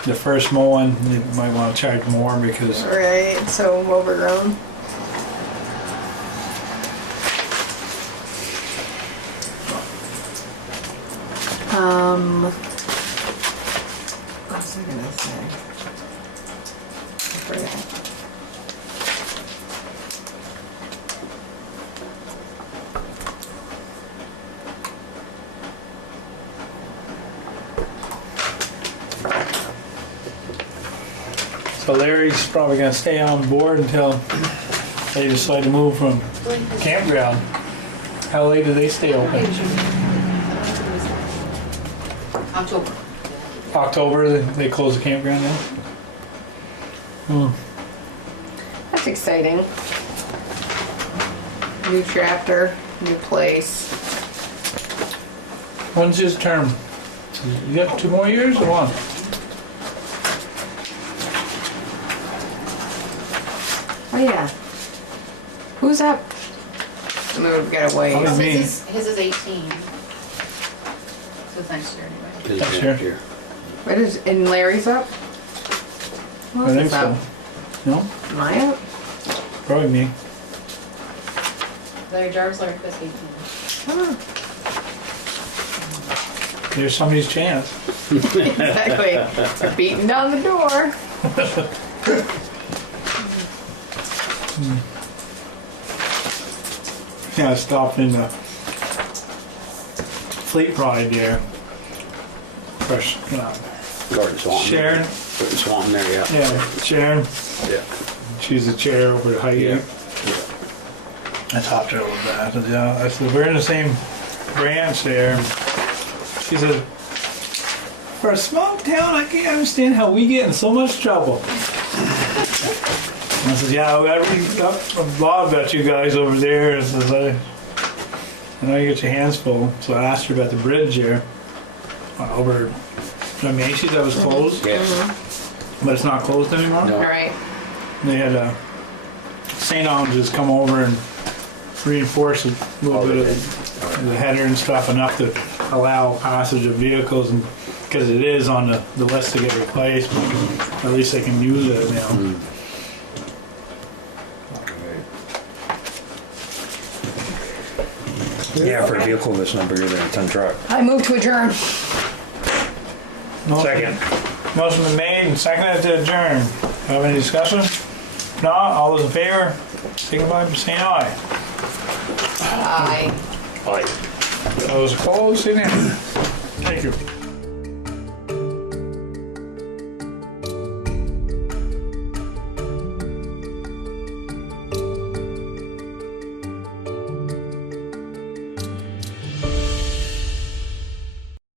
The first mowing, you might want to charge more because Right, so overgrown. What was I gonna say? I forgot. so Larry's probably gonna stay on board until they decide to move from campground. How late do they stay open? October. October, they close the campground now? That's exciting. New chapter, new place. When's his term? You got 2 more years or 1? Oh yeah. Who's up? I mean, we've got a ways. Oh, me. His is 18. So it's next year anyway. Is Next next year. year. What is, and Larry's up? Who I else think is so. up? No? Am I up? Probably me. Larry Jarvis, Larry Fisk, 18. Huh. There's somebody's chance. Exactly. They're beating down the door. Yeah, I stopped in the Fleet Pride there. Fresh, Gordon Swan. Sharon. Gordon Swan there, yeah. Yeah, Sharon. Yeah. She's the chair over at Highgate. I talked to her a little bit. I said, yeah, I said, we're in the same branch there. She said, for a small town, I can't understand how we get in so much trouble. I said, yeah, I read up a lot about you guys over there. I says, I know you get your hands full. So I asked her about the bridge there. Over Macy's that was closed. Yeah. But it's not closed anymore. No. All right. They had St. Andrews come over and reinforce a little bit of the header and stuff enough to allow passage of vehicles, and because it is on the list to get replaced, but at least they can use it now. Mm. Yeah, for a vehicle that's no bigger than a ton truck. I move to adjourn. Second. Motion been made and seconded to adjourn. Have any discussion? No, all those in favor, signify by saying aye. Aye. Aye. Those opposed, say nay. Thank you.